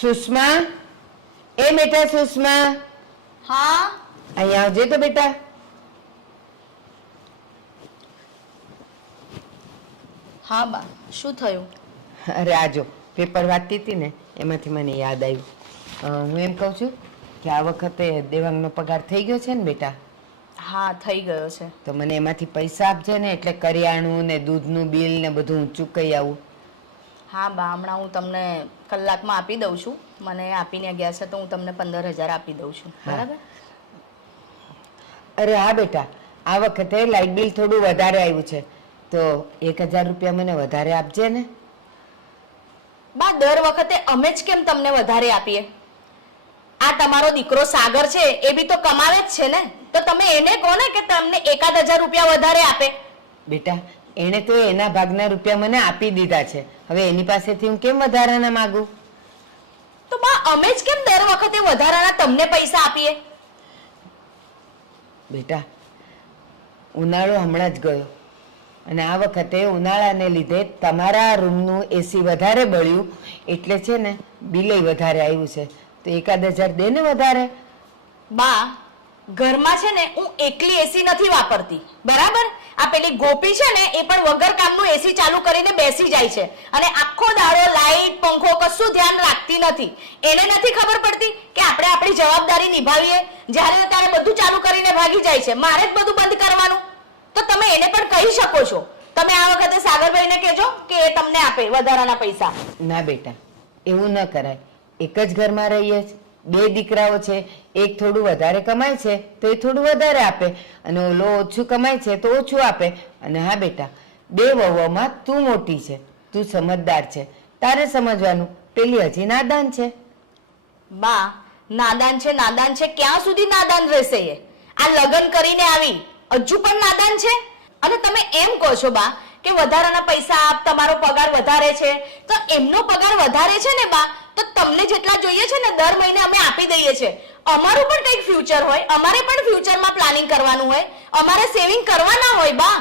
સુષ્મા, એ બેટા સુષ્મા, હા અહીંયા આવજે તો બેટા. હા બા, શું થયું? અરે આજો પેપર વાંચતી હતી ને એમાંથી મને યાદ આવ્યું. હું એમ કહું છું કે આ વખતે દેવાંગનો પગાર થઈ ગયો છે ને બેટા? હા થઈ ગયો છે. તો મને એમાંથી પૈસા આપજે ને, એટલે કરિયાણું ને દૂધનું બિલ ને બધું હું ચૂકવી આવું. હા બા, હમણાં હું તમને કલાકમાં આપી દઉં છું. મને આપીને ગયા છે તો હું તમને 15,000 આપી દઉં છું. બરાબર? અરે હા બેટા, આ વખતે લાઇટ બિલ થોડું વધારે આવ્યું છે તો 1,000 રૂપિયા મને વધારે આપજે ને. બા, દર વખતે અમે જ કેમ તમને વધારે આપીએ? આ તમારો દીકરો સાગર છે એ બી તો કમાવે જ છે ને, તો તમે એને કહો ને કે તમને 1,000 રૂપિયા વધારે આપે. બેટા, એણે તો એના ભાગના રૂપિયા મને આપી દીધા છે, હવે એની પાસેથી હું કેમ વધારાના માગું? તો બા, અમે જ કેમ દર વખતે વધારાના તમને પૈસા આપીએ? બેટા, ઉનાળો હમણાં જ ગયો અને આ વખતે ઉનાળાને લીધે તમારા રૂમનું એસી વધારે બળ્યું એટલે છે ને બિલે વધારે આવ્યું છે, તો 1,000 દે ને વધારે. બા, ઘરમાં છે ને હું એકલી એસી નથી વાપરતી, બરાબર? આ પેલી ગોપી છે ને એ પણ વગર કામનું એસી ચાલુ કરીને બેસી જાય છે અને આખો દાડો લાઈટ પંખો કશું ધ્યાન રાખતી નથી. એને નથી ખબર પડતી કે આપણે આપણી જવાબદારી નિભાવીએ. જ્યારે ત્યારે બધું ચાલુ કરીને ભાગી જાય છે, મારે જ બધું બંધ કરવાનું. તો તમે એને પણ કહી શકો છો. તમે આ વખતે સાગરભાઈને કહેજો કે એ તમને આપે વધારાના પૈસા. ના બેટા, એવું ન કરાય. એક જ ઘરમાં રહીએ જ, 2 દીકરાઓ છે, એક થોડું વધારે કમાય છે તો એ થોડું વધારે આપે અને ઓલો ઓછું કમાય છે તો ઓછું આપે. અને હા બેટા, 2 વહુઓમાં તું મોટી છે, તું સમજદાર છે, તારે સમજવાનું. પેલી હજી નાદાન છે. બા, નાદાન છે નાદાન છે ક્યાં સુધી નાદાન રહેશે એ? આ લગ્ન કરીને આવી હજુ પણ નાદાન છે. અને તમે એમ કહો છો બા કે વધારાના પૈસા આપ, તમારો પગાર વધારે છે, તો એમનો પગાર વધારે છે ને બા, તો તમને જેટલા જોઈએ છે ને દર મહિને અમે આપી દઈએ છીએ. અમારું પણ કંઈક ફ્યુચર હોય, અમારે પણ ફ્યુચરમાં પ્લાનિંગ કરવાનું હોય, અમારે સેવિંગ કરવાના હોય બા.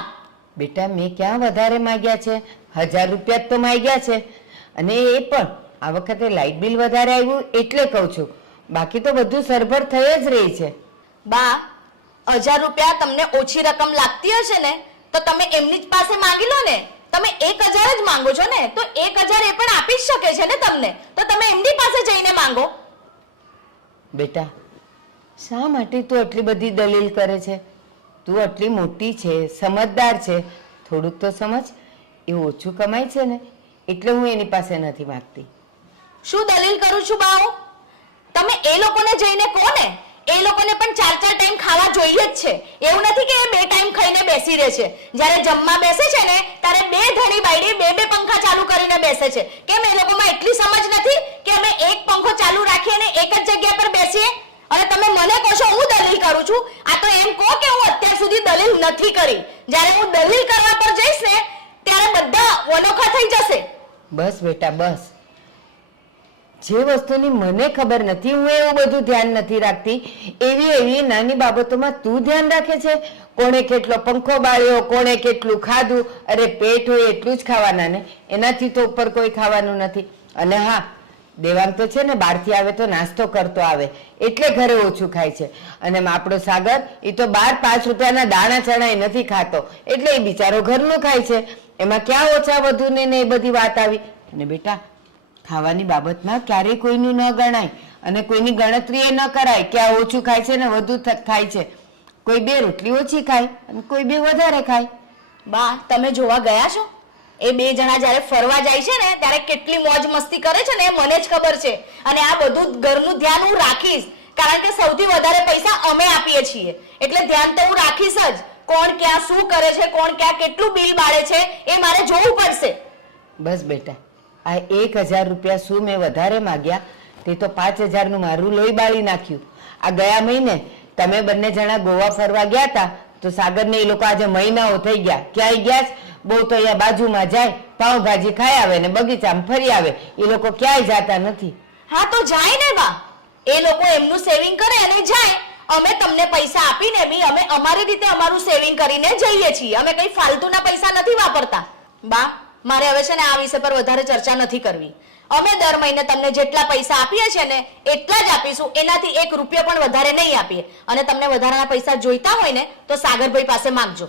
બેટા, મેં ક્યાં વધારે માંગ્યા છે? 1,000 રૂપિયા જ તો માંગ્યા છે. અને એ પણ આ વખતે લાઇટ બિલ વધારે આવ્યું એટલે કહું છું, બાકી તો બધું સરભર થઈ જ રહી છે. બા, 1,000 રૂપિયા તમને ઓછી રકમ લાગતી હશે ને તો તમે એમની જ પાસે માંગી લો ને. તમે 1,000 જ માંગો છો ને, તો 1,000 એ પણ આપી જ શકે છે ને તમને, તો તમે એમની પાસે જઈને માંગો. બેટા, શા માટે તું આટલી બધી દલીલ કરે છે? તું આટલી મોટી છે, સમજદાર છે, થોડુંક તો સમજ. એ ઓછું કમાય છે ને એટલે હું એની પાસે નથી માંગતી. શું દલીલ કરું છું બાઓ? તમે એ લોકોને જઈને કહો ને, એ લોકોને પણ 4 ટાઈમ ખાવા જોઈએ જ છે. એવું નથી કે એ 2 ટાઈમ ખાઈને બેસી રહે છે. જ્યારે જમવા બેસે છે ને ત્યારે 2 ધણી બાયડી 2 પંખા ચાલુ કરીને બેસે છે. કેમ એ લોકોમાં એટલી સમજ નથી કે અમે એક પંખો ચાલુ રાખીએ અને એક જ જગ્યા પર બેસીએ? અને તમે મને કહો છો હું દલીલ કરું છું? આ તો એમ કહો કે હું અત્યાર સુધી દલીલ નથી કરી. જ્યારે હું દલીલ કરવા પર જઈશ ને ત્યારે બધા વનોખા થઈ જશે. બસ બેટા બસ. જે વસ્તુની મને ખબર નથી, હું એવું બધું ધ્યાન નથી રાખતી, એવી નાની બાબતોમાં તું ધ્યાન રાખે છે. કોણે કેટલો પંખો બાળ્યો, કોણે કેટલું ખાધું. અરે પેટ હોય એટલું જ ખાવાના ને, એનાથી તો ઉપર કોઈ ખાવાનું નથી. અને હા, દેવાંગ તો છે ને બહારથી આવે તો નાસ્તો કરતો આવે એટલે ઘરે ઓછું ખાય છે. અને આપણો સાગર એ તો 5 રૂપિયાના દાણા ચણાય નથી ખાતો એટલે એ બિચારો ઘરનું ખાય છે. એમાં ક્યાં ઓછા વધુ ને એ બધી વાત આવી. અને બેટા, ખાવાની બાબતમાં ક્યારેય કોઈનું ન ગણાય અને કોઈની ગણતરી એ ન કરાય કે આ ઓછું ખાય છે ને વધુ ખાય છે. કોઈ 2 રોટલી ઓછી ખાય અને કોઈ 2 વધારે ખાય. બા, તમે જોવા ગયા છો? એ 2 જણા જ્યારે ફરવા જાય છે ને ત્યારે કેટલી મોજ મસ્તી કરે છે ને એ મને જ ખબર છે. અને આ બધું ઘરનું ધ્યાન હું રાખીશ, કારણ કે સૌથી વધારે પૈસા અમે આપીએ છીએ એટલે ધ્યાન તો હું રાખીશ જ. કોણ ક્યાં શું કરે છે, કોણ ક્યાં કેટલું બિલ બાળે છે એ મારે જોવું પડશે. બસ બેટા, આ 1,000 રૂપિયા શું મેં વધારે માગ્યા? તે તો 5,000નું મારું લોહી બાળી નાખ્યું. આ ગયા મહિને તમે બંને જણા ગોવા ફરવા ગયા હતા તો સાગરને એ લોકો આજે મહિનાઓ થઈ ગયા. ક્યાંય ગયા? બહુ તો અહીંયા બાજુમાં જાય, પાવભાજી ખાઈ આવે ને બગીચામાં ફરી આવે. એ લોકો ક્યાંય જતા નથી. હા તો જાય ને બા, એ લોકો એમનું સેવિંગ કરે અને જાય. અમે તમને પૈસા આપીને બી અમે અમારી રીતે અમારું સેવિંગ કરીને જઈએ છીએ. અમે કઈ ફાલતુના પૈસા નથી વાપરતા. બા, મારે હવે છે ને આ વિષય પર વધારે ચર્ચા નથી કરવી. અમે દર મહિને તમને જેટલા પૈસા આપીએ છીએ ને એટલા જ આપીશું, એનાથી 1 રૂપિયો પણ વધારે નહીં આપીએ. અને તમને વધારાના પૈસા જોઈતા હોય ને તો સાગરભાઈ પાસે માંગજો.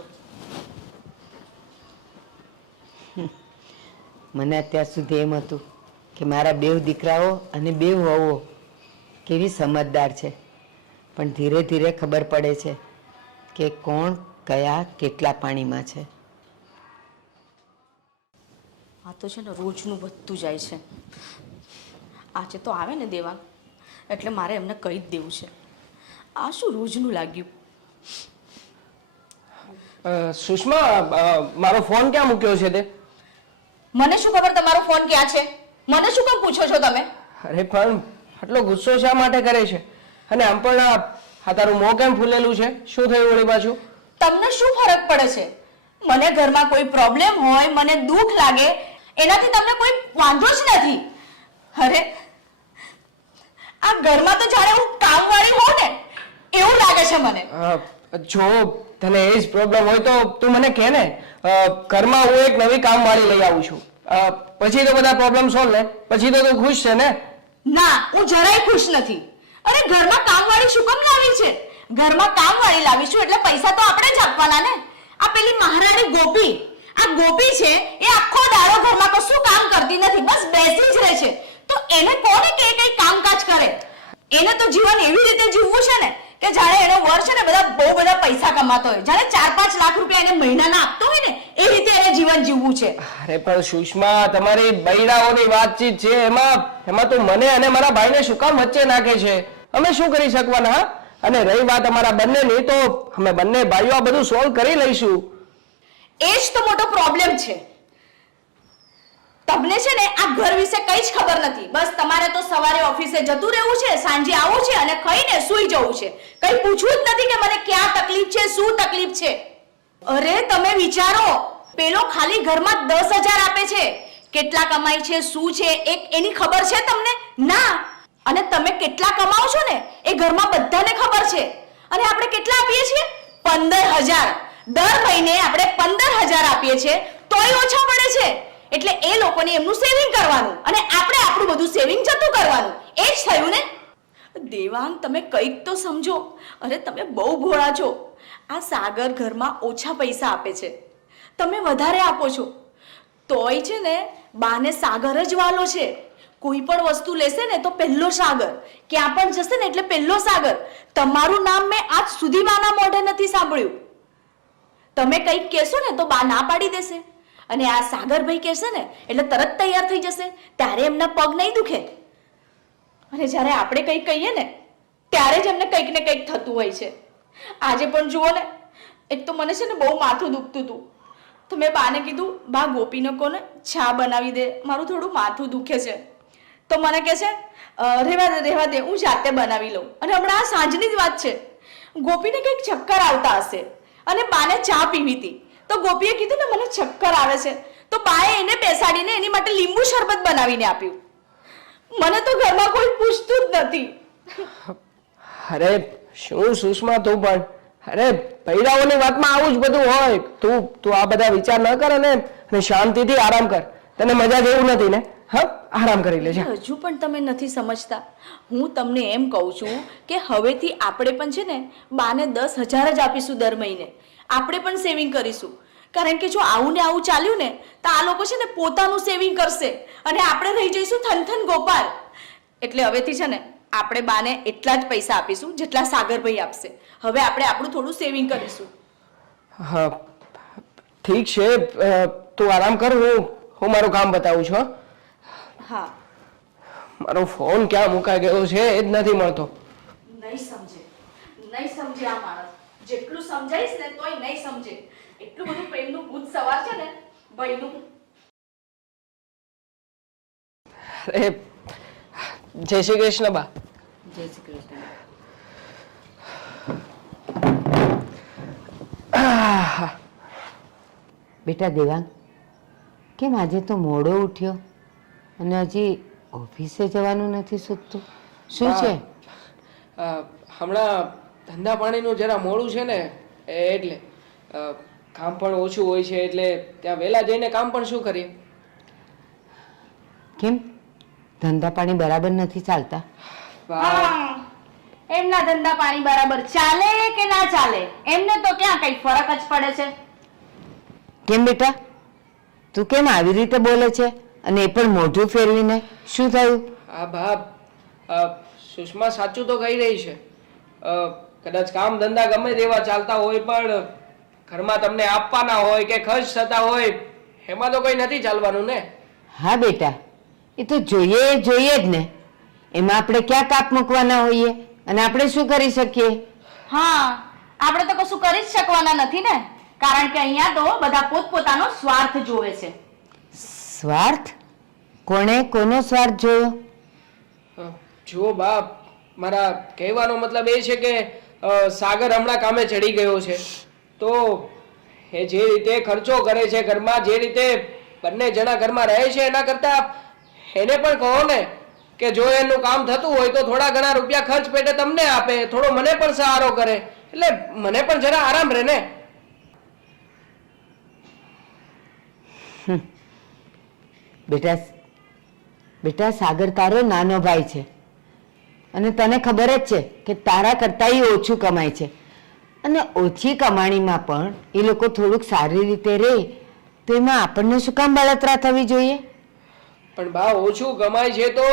મને અત્યાર સુધી એમ હતું કે મારા 2 દીકરાઓ અને 2 વહુઓ કેવી સમજદાર છે, પણ ધીરે ધીરે ખબર પડે છે કે કોણ કયા કેટલા પાણીમાં છે. આ તો છે ને રોજનું વધતું જાય છે. આજે તો આવે ને દેવા એટલે મારે એમને કહી જ દેવું છે. આ શું રોજનું લાગ્યું? સુષ્મા, મારો ફોન ક્યાં મૂક્યો છે તે? મને શું ખબર તમારો ફોન ક્યાં છે? મને શું કામ પૂછો છો તમે? અરે પણ આટલો ગુસ્સો શા માટે કરે છે? અને આમ પણ આ તારું મોં કેમ ફૂલેલું છે? શું થયું વળી પાછું? તમને શું ફરક પડે છે? મને ઘરમાં કોઈ પ્રોબ્લેમ હોય, મને દુઃખ લાગે, એનાથી તમને કોઈ વાંધો જ નથી. અરે આ ઘરમાં તો જાણે હું કામવાળી હોઉં ને એવું લાગે છે મને. જો તને એ જ પ્રોબ્લેમ હોય તો તું મને કહે ને. ઘરમાં હું એક નવી કામવાળી લઈ આવું છું, પછી તો બધા પ્રોબ્લેમ સોલ્વ ને. પછી તો તું ખુશ છે ને? ના, હું જરાય ખુશ નથી. અરે ઘરમાં કામવાળી શું કામ લાવી છે? ઘરમાં કામવાળી લાવીશું એટલે પૈસા તો આપણે જ આપવાના ને. આ પેલી મહારાણી ગોપી, આ ગોપી છે એ આખો દાડો ઘરમાં કશું કામ કરતી નથી, બસ બેસી જ રહે છે. તો એને કોને કે કઈ કામકાજ કરે? એને તો જીવન એવી રીતે જીવવું છે ને કે જાણે એનો વર છે ને બહુ બધા પૈસા કમાતો હોય, જાણે 4-5 લાખ રૂપિયા એને મહિનાના આપતો હોય ને એ રીતે એને જીવન જીવવું છે. અરે પણ સુષ્મા, તમારી બૈરાઓની વાતચીત છે એમાં તો મને અને મારા ભાઈને શું કામ વચ્ચે નાખે છે? અમે શું કરી શકવાના? હા, અને રહી વાત અમારા બંનેની, તો અમે બંને ભાઈઓ આ બધું સોલ્વ કરી લઈશું. એ જ તો મોટો પ્રોબ્લેમ છે. તમને છે ને આ ઘર વિશે કઈ જ ખબર નથી. બસ તમારે તો સવારે ઓફિસે જતું રહેવું છે, સાંજે આવું છે અને ખાઈને સૂઈ જવું છે. કઈ પૂછવું જ નથી કે મને ક્યાં તકલીફ છે, શું તકલીફ છે. અરે તમે વિચારો, પેલો ખાલી ઘરમાં 10,000 આપે છે, કેટલા કમાય છે, શું છે, એની ખબર છે તમને? ના. અને તમે કેટલા કમાઓ છો ને એ ઘરમાં બધાને ખબર છે. અને આપણે કેટલા આપીએ છીએ? 15,000. દર મહિને આપણે 15,000 આપીએ છીએ તોય ઓછા પડે છે. એટલે એ લોકોને એમનું સેવિંગ કરવાનું અને આપણે આપણું બધું સેવિંગ જતું કરવાનું. એ જ થયું ને. દેવાંગ, તમે કંઈક તો સમજો. અરે તમે બહુ ભોળા છો. આ સાગર ઘરમાં ઓછા પૈસા આપે છે, તમે વધારે આપો છો. તોય છે ને બાને સાગર જ વાલો છે. કોઈ પણ વસ્તુ લેશે ને તો પહેલો સાગર, ક્યાં પણ જશે ને એટલે પહેલો સાગર. તમારું નામ મેં આજ સુધી બાના મોઢે નથી સાંભળ્યું. તમે કંઈક કહેશો ને તો બા ના પાડી દેશે, અને આ સાગરભાઈ કહેશે ને એટલે તરત તૈયાર થઈ જશે. ત્યારે એમના પગ નહીં દુખે. અને જ્યારે આપણે કંઈક કહીએ ને ત્યારે જ એમને કંઈક ને કંઈક થતું હોય છે. આજે પણ જુઓ ને, એક તો મને છે ને બહુ માથું દુખતું હતું, તો મેં બાને કીધું, બા ગોપીને કોને ચા બનાવી દે, મારું થોડું માથું દુખે છે. તો મને કહે છે રહેવા દે, હું જાતે બનાવી લઉં. અને હમણાં આ સાંજની જ વાત છે, ગોપીને કંઈક ચક્કર આવતા હશે અને બાને ચા પીવી હતી. તો ગોપીએ કીધું ને મને ચક્કર આવે છે, તો બાએ એને બેસાડીને એની માટે લીંબુ શરબત બનાવીને આપ્યું. મને તો ઘરમાં કોઈ પૂછતું જ નથી. અરે શું સુષ્મા, તું પણ અરે બૈરાઓની વાતમાં આવું જ બધું હોય. તું આ બધા વિચાર ન કર અને શાંતિથી આરામ કર. તને મજા જેવું નથી ને? હા, આરામ કરી લેજે. હજુ પણ તમે નથી સમજતા. હું તમને એમ કહું છું કે હવેથી આપણે પણ છે ને બાને 10,000 જ આપીશું દર મહિને. આપણે પણ સેવિંગ કરીશું. કારણ કે જો આવું ને આવું ચાલ્યું ને તો આ લોકો છે ને પોતાનું સેવિંગ કરશે અને આપણે રહી જઈશું થનથન ગોપાલ. એટલે હવેથી છે ને આપણે બાને એટલા જ પૈસા આપીશું જેટલા સાગરભાઈ આપશે. હવે આપણે આપણું થોડું સેવિંગ કરીશું. હા ઠીક છે, તું આરામ કર, હું મારું કામ બતાવું છું. હા. મારો ફોન ક્યાં મુકાઈ ગયો છે એ જ નથી મળતો. નહીં સમજે આ માણસ. જેટલું સમજાઈશ ને તોય નહીં સમજે. એટલું બધું પ્રેમનું ભૂત સવાર છે ને ભાઈનું. અરે જય શ્રી કૃષ્ણ બા. જય શ્રી કૃષ્ણ. બેટા દેવાંગ, કેમ આજે તો મોડો ઉઠ્યો અને હજી ઓફિસે જવાનું નથી સૂચતું? શું છે? હમણાં ધંધા પાણીનું જરા મોડું છે ને એટલે કામ પણ ઓછું હોય છે, એટલે ત્યાં વહેલા જઈને કામ પણ શું કરીએ. કેમ ધંધા પાણી બરાબર નથી ચાલતા? હા, એમના ધંધા પાણી બરાબર ચાલે કે ના ચાલે એમને તો ક્યાં કઈ ફરક જ પડે છે. કેમ બેટા, તું કેમ આવી રીતે બોલે છે અને એ પણ મોઢું ફેરવીને? શું થયું? હા બાપ, સુષ્મા સાચું તો કહી રહી છે. કદાચ કામ ધંધા ગમે તેવા ચાલતા હોય પણ ઘરમાં તમને આપવાના હોય કે ખર્ચ થતા હોય એમાં તો કઈ નથી ચાલવાનું ને. હા બેટા, એ તો જોઈએ જ ને. એમાં આપણે ક્યાં કાપ મૂકવાના હોઈએ અને આપણે શું કરી શકીએ? હા, આપણે તો કશું કરી જ શકવાના નથી ને, કારણ કે અહીંયા તો બધા પોતપોતાનો સ્વાર્થ જોવે છે. સ્વાર્થ? કોણે કોનો સ્વાર્થ જોયો? જુઓ બાપ, મારા કહેવાનો મતલબ એ છે કે સાગર હમણાં કામે ચડી ગયો છે તો એ જે રીતે ખર્ચો કરે છે ઘરમાં, જે રીતે બંને જણા ઘરમાં રહે છે એના કરતા એને પણ કહો ને કે જો એનું કામ થતું હોય તો થોડા ઘણા રૂપિયા ખર્ચ પેટે તમને આપે, થોડો મને પણ સહારો કરે, એટલે મને પણ જરા આરામ રહે ને. બેટા બેટા સાગર તારો નાનો ભાઈ છે અને તને ખબર જ છે કે તારા કરતાં એ ઓછું કમાય છે અને ઓછી કમાણીમાં પણ એ લોકો થોડુંક સારી રીતે રહે તો એમાં આપણને શું કામ બળતરા થવી જોઈએ? પણ બા, ઓછું કમાય છે તો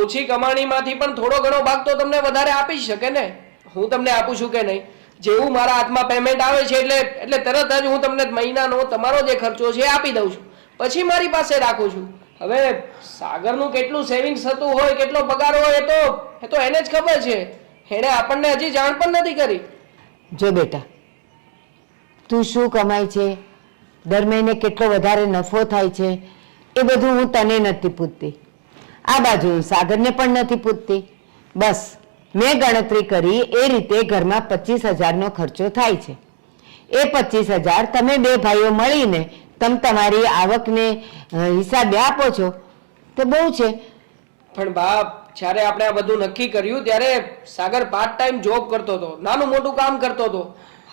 ઓછી કમાણીમાંથી પણ થોડો ઘણો ભાગ તો તમને વધારે આપી શકે ને. હું તમને આપું છું કે નહીં? જેવું મારા હાથમાં પેમેન્ટ આવે છે એટલે તરત જ હું તમને મહિનાનો તમારો જે ખર્ચો છે એ આપી દઉં છું, પછી મારી પાસે રાખું છું. હવે સાગરનું કેટલું સેવિંગ્સ થતું હોય, કેટલો પગાર હોય એ તો એને જ ખબર છે. એણે આપણને હજી જાણ પણ નથી કરી. જો બેટા, તું શું કમાય છે, દર મહિને કેટલો વધારે નફો થાય છે, એ બધું હું તને નથી પૂછતી. આ બાજુ હું સાગરને પણ નથી પૂછતી. બસ મેં ગણતરી કરી એ રીતે ઘરમાં 25,000નો ખર્ચો થાય છે. એ 25,000 તમે બે ભાઈઓ મળીને તમે તમારી આવકને હિસાબે આપો છો તો બહુ છે. પણ બાપ, જ્યારે આપણે આ બધું નક્કી કર્યું ત્યારે સાગર પાર્ટ ટાઈમ જોબ કરતો હતો, નાનું મોટું કામ કરતો હતો.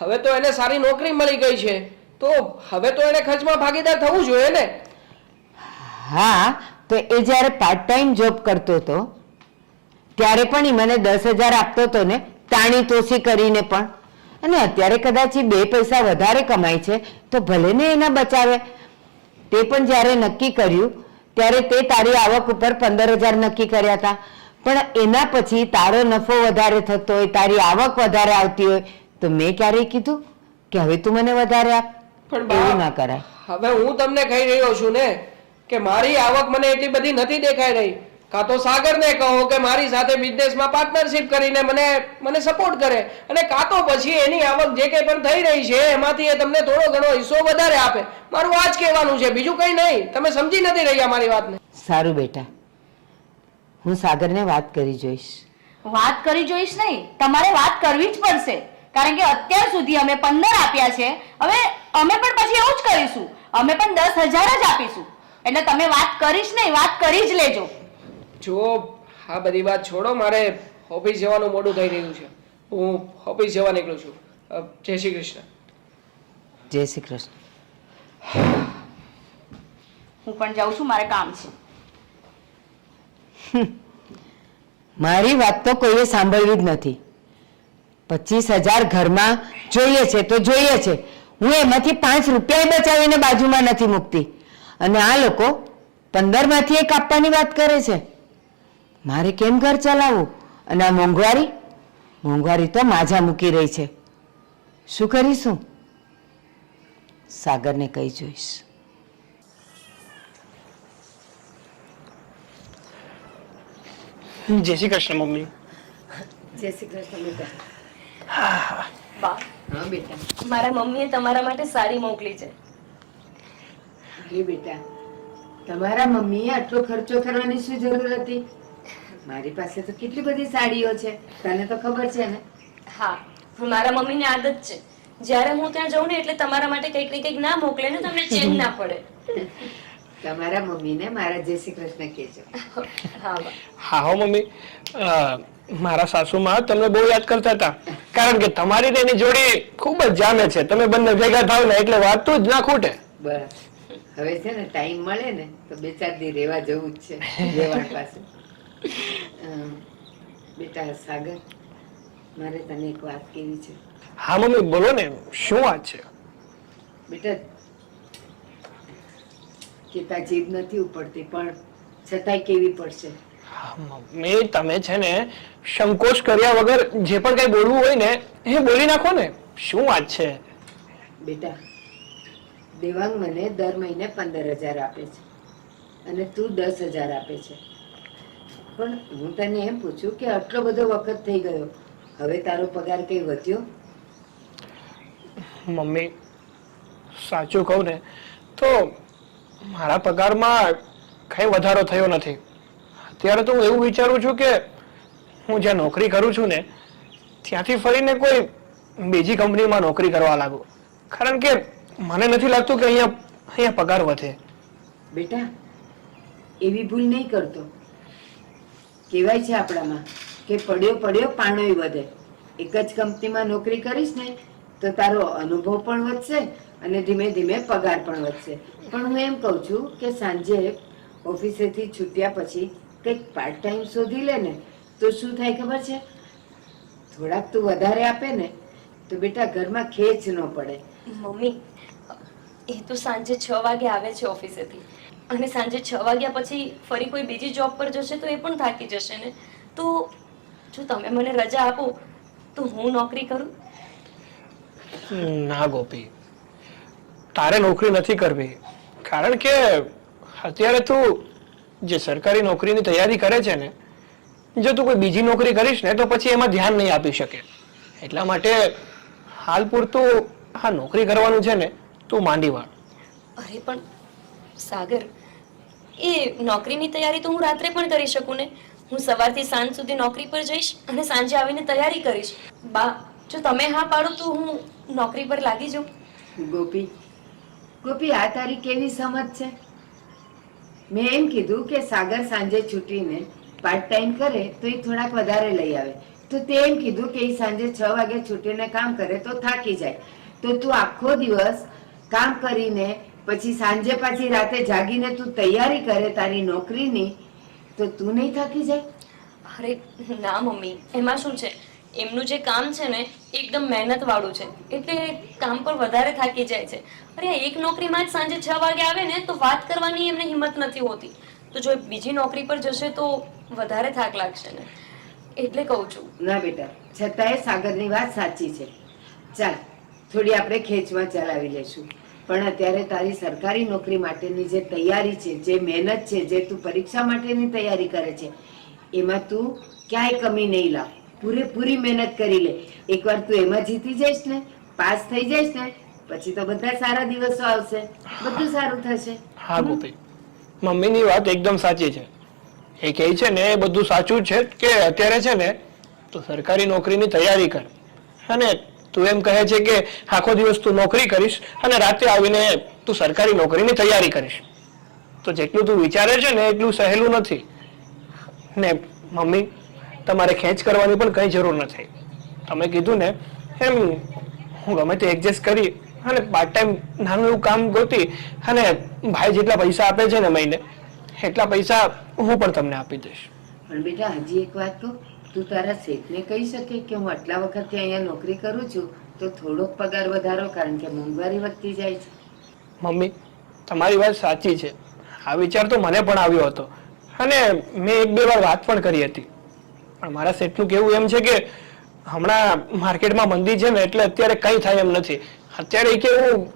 હવે તો એને સારી નોકરી મળી ગઈ છે તો હવે તો એને ખર્ચમાં ભાગીદાર થવું જોઈએ ને. હા, તો એ જ્યારે પાર્ટ ટાઈમ જોબ કરતો હતો ત્યારે પણ એ મને 10,000 આપતો હતો ને, તાણી તોસી કરીને પણ. અને અત્યારે કદાચ એ 2 પૈસા વધારે કમાય છે તો ભલે ને એના બચાવે. તે પણ જ્યારે નક્કી કર્યું ત્યારે તે તારી આવક ઉપર 15,000 નક્કી કર્યા હતા, પણ એના પછી તારો નફો વધારે થતો હોય, તારી આવક વધારે આવતી હોય તો મેં ક્યારેય કીધું કે હવે તું મને વધારે આપ? પણ એવું ના બા, કરાય. હવે હું તમને કહી રહ્યો છું ને કે મારી આવક મને એટલી બધી નથી દેખાઈ રહી. કાં તો સાગરને કહો કે મારી સાથે બિઝનેસમાં પાર્ટનરશિપ કરીને મને સપોર્ટ કરે, અને કાં તો પછી એની આવક જે કંઈ પણ થઈ રહી છે એમાંથી એ તમને થોડો ઘણો હિસ્સો વધારે આપે. મારું આ જ કહેવાનું છે, બીજું કંઈ નહીં. તમે સમજી નથી રહ્યા મારી વાતને. સારું બેટા, હું સાગરને વાત કરી જોઈશ. વાત કરી જોઈશ નહીં, તમારે વાત કરવી જ પડશે, કારણ કે અત્યાર સુધી અમે 15 આપ્યા છે, હવે અમે પણ પછી એવું જ કરીશું, અમે પણ 10,000 જ આપીશું. એટલે તમે વાત કરીશ નહીં, વાત કરી જ લેજો. જો આ બધી વાત છોડો, મારે ઓફિસ જવાનું મોડું થઈ રહ્યું છે. હું ઓફિસ જવા નીકળું છું. જય શ્રી કૃષ્ણ. જય શ્રી કૃષ્ણ. હું પણ જાઉં છું, મારે કામ છે. મારી વાત તો કોઈએ સાંભળવી જ નથી. 25,000 ઘરમાં જોઈએ છે તો જોઈએ છે. હું એમાંથી 5 રૂપિયા બચાવીને બાજુમાં નથી મૂકતી અને આ લોકો 15માંથી 1 આપવાની વાત કરે છે. મારે કેમ ઘર ચલાવવું? અને આ મોંઘવારી તો માજા મૂકી રહી છે. શું કરીશું? સાગરને કહી જોઈશ. જય શ્રી કૃષ્ણ મમ્મી. જય શ્રી કૃષ્ણ બેટા. બા, હા બેટા. મારા મમ્મીએ તમારા માટે સાડી મોકલી છે. એ બેટા, તમારા મમ્મીએ આટલો ખર્ચો કરવાની શું જરૂર હતી? મારી પાસે તો કેટલી બધી સાડીઓ છે, તને તો ખબર છે ને. હા, મારા મમ્મીની આદત છે, જ્યારે હું ત્યાં જાઉં ને એટલે તમારા માટે કંઈક ને કંઈક ના મોકલે ને તમને ચેન ના પડે. તમારા મમ્મીને મારા જય શ્રી કૃષ્ણ કહેજો. હા બા. હા હો મમ્મી, મારા સાસુમાં તમને બહુ યાદ કરતા હતા, કારણ કે તમારી ને એની જોડી ખૂબ જ જામે છે. તમે બંને ભેગા થાવ ને એટલે વાત તો જ ના ખૂટે. બસ હવે છે ને ટાઈમ મળે ને તો 2-4 દી રહેવા જવું જ છે દેવાણ પાસે. બેટા સાગર, મારે તને એક વાત કેવી છે. હા મમ્મી બોલો ને, શું વાત છે? બેટા કેતા જીભ નથી ઉપડતી પણ છતાંય કેવી પડશે. હા, મમ્મી તમે છે ને સંકોચ કર્યા વગર જે પણ કઈ બોલવું હોય ને એ બોલી નાખો ને, શું વાત છે? બેટા દેવાંગ મને દર મહિને 15,000 આપે છે અને તું 10,000 આપે છે. પણ હું તને એમ પૂછું કે આટલો બધો વખત થઈ ગયો, હવે તારો પગાર કઈ વધ્યો? મમ્મી સાચું કહું ને તો મારા પગારમાં કઈ વધારો થયો નથી. અત્યારે તો હું એવું વિચારું છું કે હું જ્યાં નોકરી કરું છું ને ત્યાંથી ફરીને કોઈ બીજી કંપનીમાં નોકરી કરવા લાગુ, કારણ કે મને નથી લાગતું કે અહીંયા પગાર વધે. બેટા એવી ભૂલ નહીં કરતો. કહેવાય છે આપણામાં કે પડ્યો પડ્યો પાણોય વધે. એક જ કંપનીમાં નોકરી કરીશ ને તો તારો અનુભવ પણ વધશે અને ધીમે ધીમે પગાર પણ વધશે. પણ હું એમ કહું છું કે સાંજે ઓફિસેથી છૂટ્યા પછી કંઈક પાર્ટ ટાઈમ શોધી લે ને તો શું થાય ખબર છે? થોડાક તું વધારે આપે ને તો બેટા ઘરમાં ખેંચ ન પડે. મમ્મી એ તો સાંજે 6 વાગે આવે છે ઓફિસેથી, અને સાંજે 6 વાગ્યા પછી ફરી કોઈ બીજી જોબ પર જશે તો એ પણ થાકી જશે ને. તો જો તમે મને રજા આપો તો હું નોકરી કરું. ના ગોપી, તારે નોકરી નથી કરવી, કારણ કે અત્યારે તું જે સરકારી નોકરીની તૈયારી કરે છે ને, જો તું કોઈ બીજી નોકરી કરીશ ને તો પછી એમાં ધ્યાન નહીં આપી શકે. એટલા માટે હાલ પૂરતું આ નોકરી કરવાનું છે ને તું માંડી વાળ. અરે પણ સાગર, એ નોકરીની તૈયારી તો હું રાત્રે પણ કરી શકું ને. હું સવારથી સાંજ સુધી નોકરી પર જઈશ અને સાંજે આવીને તૈયારી કરીશ. બા, જો તમે હા પાડો તો હું નોકરી પર લાગી જાઉં. ગોપી ગોપી આ તારી કેવી સમજ છે? મેં એમ કીધું કે સાગર સાંજે છૂટીને પાર્ટ ટાઈમ કરે તો એ થોડાક વધારે લઈ આવે. તો તે એમ કીધું કે એ સાંજે 6 વાગે છૂટીને કામ કરે તો થાકી જાય. તો તું આખો દિવસ કામ કરીને પછી સાંજે પાછી રાતે જાગીને તું તૈયારી કરે તારી નોકરીની, તો તું નહીં થાકી જાય? અરે ના મમ્મી, એમાં શું છે, એમનું જે કામ છે ને એકદમ મહેનત વાળું છે એટલે કામ પર વધારે થાકી જાય છે. અરે આ એક નોકરીમાં જ સાંજે 6 વાગે આવે ને તો વાત કરવાની એમને હિંમત નથી હોતી. તો જો બીજી નોકરી પર જશે તો વધારે થાક લાગશે ને, એટલે કહું છું. ના બેટા, છતાંય સાગરની વાત સાચી છે. ચાલ થોડી આપણે ખેંચમાં ચલાવી લેશું, પણ અત્યારે તારી સરકારી નોકરી માટેની જે તૈયારી છે, જે મહેનત છે, જે તું પરીક્ષા માટેની તૈયારી કરે છે એમાં તું ક્યાંય કમી નહીં લાવ. પૂરેપૂરી મહેનત કરી લે. એકવાર તું એમાં જીતી જઈશ ને, પાસ થઈ જઈશ ને, પછી તો બધા સારા દિવસો આવશે, બધું સારું થશે. હા ગોપી, મમ્મીની વાત એકદમ સાચી છે. એ કહે છે ને એ બધું સાચું છે કે અત્યારે છે ને તું સરકારી નોકરીની તૈયારી કર, અને તું એમ કહે છે કે આખો દિવસ તું નોકરી કરીશ અને રાતે આવીને તું સરકારી નોકરીની તૈયારી કરીશ. તો જેટલું તું વિચારે છે ને એટલું સહેલું નથી. ને મમ્મી, તમારે ખેંચ કરવાની પણ કઈ જરૂર નથી. તમે કીધું ને એમ હું ગમે તે એડજસ્ટ કરી અને પાર્ટ ટાઈમ નાનું એવું કામ ગોતી અને ભાઈ જેટલા પૈસા આપે છે ને મહિને એટલા પૈસા હું પણ તમને આપી દઈશ. પણ બેટા હજી એક વાત કહું, તું તારા શેઠને કહી શકે કે હું આટલા વખતથી અહીંયા નોકરી કરું છું તો થોડોક પગાર વધારો, કારણ કે મોંઘવારી વધતી જાય છે. મમ્મી તમારી વાત સાચી છે. આ વિચાર તો મને પણ આવ્યો હતો અને મેં 1-2 વાર વાત પણ કરી હતી. પણ મારા શેઠનું કહેવું એમ છે કે હમણાં માર્કેટમાં મંદી છે ને એટલે અત્યારે કંઈ થાય એમ નથી. અત્યારે કે હું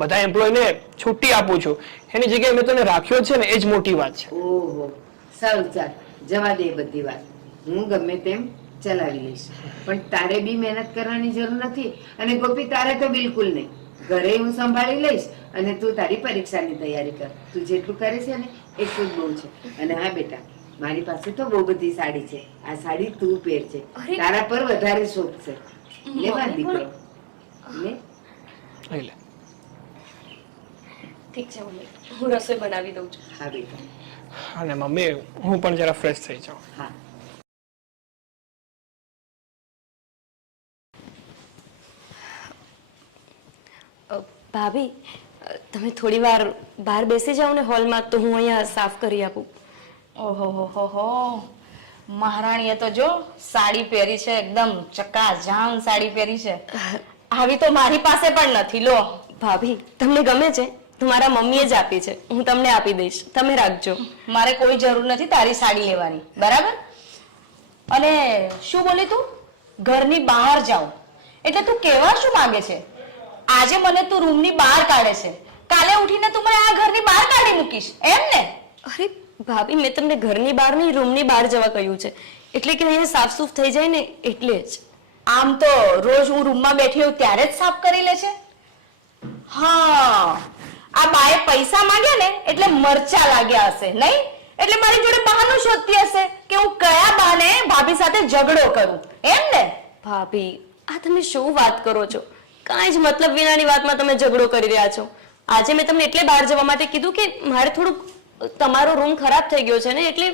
બધા એમ્પ્લોયને છુટ્ટી આપું છું, એની જગ્યાએ મેં તને રાખ્યો છે ને એ જ મોટી વાત છે. ઓહો, સારું ચાલ, જવા દે એ બધી વાત. હું ગમે તેમ ચલાવી લઈશ, પણ તારે બી મહેનત કરવાની જરૂર નથી. અને ગોપી તારે તો બિલકુલ નહીં. ઘરે હું સંભાળી લઈશ અને તું તારી પરીક્ષાની તૈયારી કર. તું જેટલું કરે છે ને એટલું જ બહુ છે. અને હા બેટા, મારી પાસે તો બહુ બધી સાડી છે. આ સાડી તું પહેરજે, અરે! તારા પર વધારે શોખ છે. લેવા મમ્મી દીકરો પણ લે. એટલે ઠીક છે મમ્મી, હું રસોઈ બનાવી દઉં છું. હા બેટા, અને મમ્મી હું પણ જરા ફ્રેશ થઈ જાઉં. હા. ભાભી, તમે થોડી વાર બહાર બેસી જાઓ ને હોલમાં, તો હું અહીંયા સાફ કરી આપું. ઓહો હો હો, મહારાણીએ તો જો સાડી પહેરી છે, એકદમ ચકાજામ સાડી પહેરી છે. આવી તો મારી પાસે પણ નથી. લો ભાભી, તમને ગમે છે તો મારા મમ્મીએ જ આપી છે, હું તમને આપી દઈશ, તમે રાખજો. મારે કોઈ જરૂર નથી તારી સાડી લેવાની, બરાબર? અને શું બોલી તું? ઘરની બહાર જાઉં એટલે તું કહેવા શું માંગે છે? આજે મને તું રૂમની બહાર કાઢે છે, કાલે ઉઠીને તું મને આ ઘરની બહાર કાઢી મૂકીશ, એમ ને? અરે ભાભી, મેં તમને ઘરની બહાર નહીં, રૂમની બહાર જવા કહ્યું છે, એટલે કે અહીંયા સાફ સૂફ થઈ જાય ને એટલે જ. આમ તો રોજ હું રૂમમાં બેઠી હોઉં ત્યારે જ સાફ કરી લે છે. હા, આ બાએ પૈસા માંગ્યા ને એટલે મરચા લાગ્યા હશે, નહીં? એટલે મારી જોડે બહાનું શોધતી હશે કે હું કયા બાને ભાભી સાથે ઝઘડો કરું, એમ ને? ભાભી, આ તમે શું વાત કરો છો? કાંઈ જ મતલબ વિનાની વાતમાં તમે ઝઘડો કરી રહ્યા છો. આજે મેં તમને એટલે બહાર જવા માટે કીધું કે મારે થોડુંક તમારો રૂમ ખરાબ થઈ ગયો છે ને, એટલે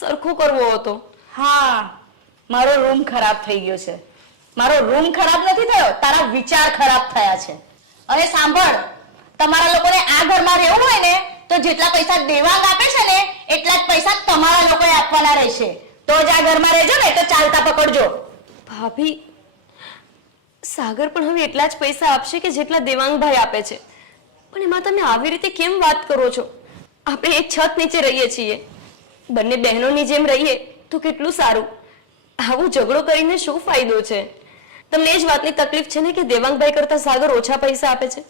સરખો કરવો હતો. હા, મારો રૂમ ખરાબ થઈ ગયો છે. મારો રૂમ ખરાબ નથી થયો, તારા વિચાર ખરાબ થયા છે. અને સાંભળ, તમારા લોકોને આ ઘરમાં રહેવું હોય ને તો જેટલા પૈસા દેવાંગ આપે છે ને એટલા જ પૈસા તમારા લોકોએ આપવાના રહેશે. તો જ આ ઘરમાં રહેજો ને તો ચાલતા પકડજો. ભાભી, સાગર પણ હવે એટલા જ પૈસા આપશે કે જેટલા દેવાંગભાઈ આપે છે. પણ એમાં તમે આવી રીતે કેમ વાત કરો છો? આપણે એક છત નીચે રહીએ છીએ, બંને બહેનોની જેમ રહીએ તો કેટલું સારું. આવું ઝઘડો કરીને શું ફાયદો છે? તમને એ જ વાતની તકલીફ છે ને કે દેવાંગભાઈ કરતા સાગર ઓછા પૈસા આપે છે?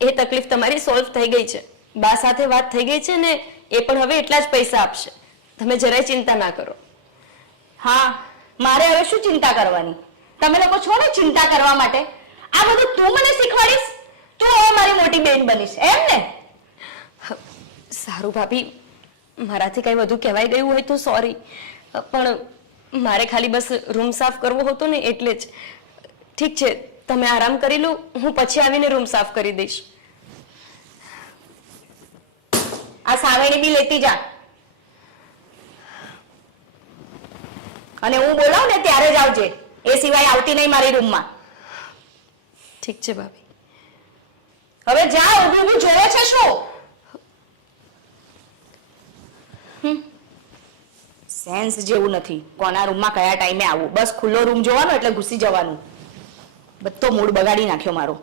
એ તકલીફ તમારી સોલ્વ થઈ ગઈ છે, બા સાથે વાત થઈ ગઈ છે ને એ પણ હવે એટલા જ પૈસા આપશે. તમે જરાય ચિંતા ના કરો. હા, મારે હવે શું ચિંતા કરવાની? તમે લોકો છો ને ચિંતા કરવા માટે. આ બધું તું મને શીખવાડીશ? તું હવે મારી મોટી બેન બનીશ, એમ ને? સારું ભાભી, મારાથી કઈ વધુ કહેવાય ગયું હોય તો સોરી, પણ મારે ખાલી બસ રૂમ સાફ કરવો હતો ને એટલે જ. ઠીક છે, તમે આરામ કરી લો, હું પછી આવીને રૂમ સાફ કરી દઈશ. આ સાવેણી બી લેતી જા. અને હું બોલાવું ને ત્યારે જ આવજે, એ સિવાય આવતી નહીં મારી રૂમમાં. ઠીક છે ભાભી. હવે જા, ઊભું ઊભું જોવે છે શું? સેન્સ જેવું નથી. કોના રૂમમાં કયા ટાઈમે આવું? બસ ખુલ્લો રૂમ જોવાનો એટલે ઘૂસી જવાનું. બધો મૂડ બગાડી નાખ્યો મારો.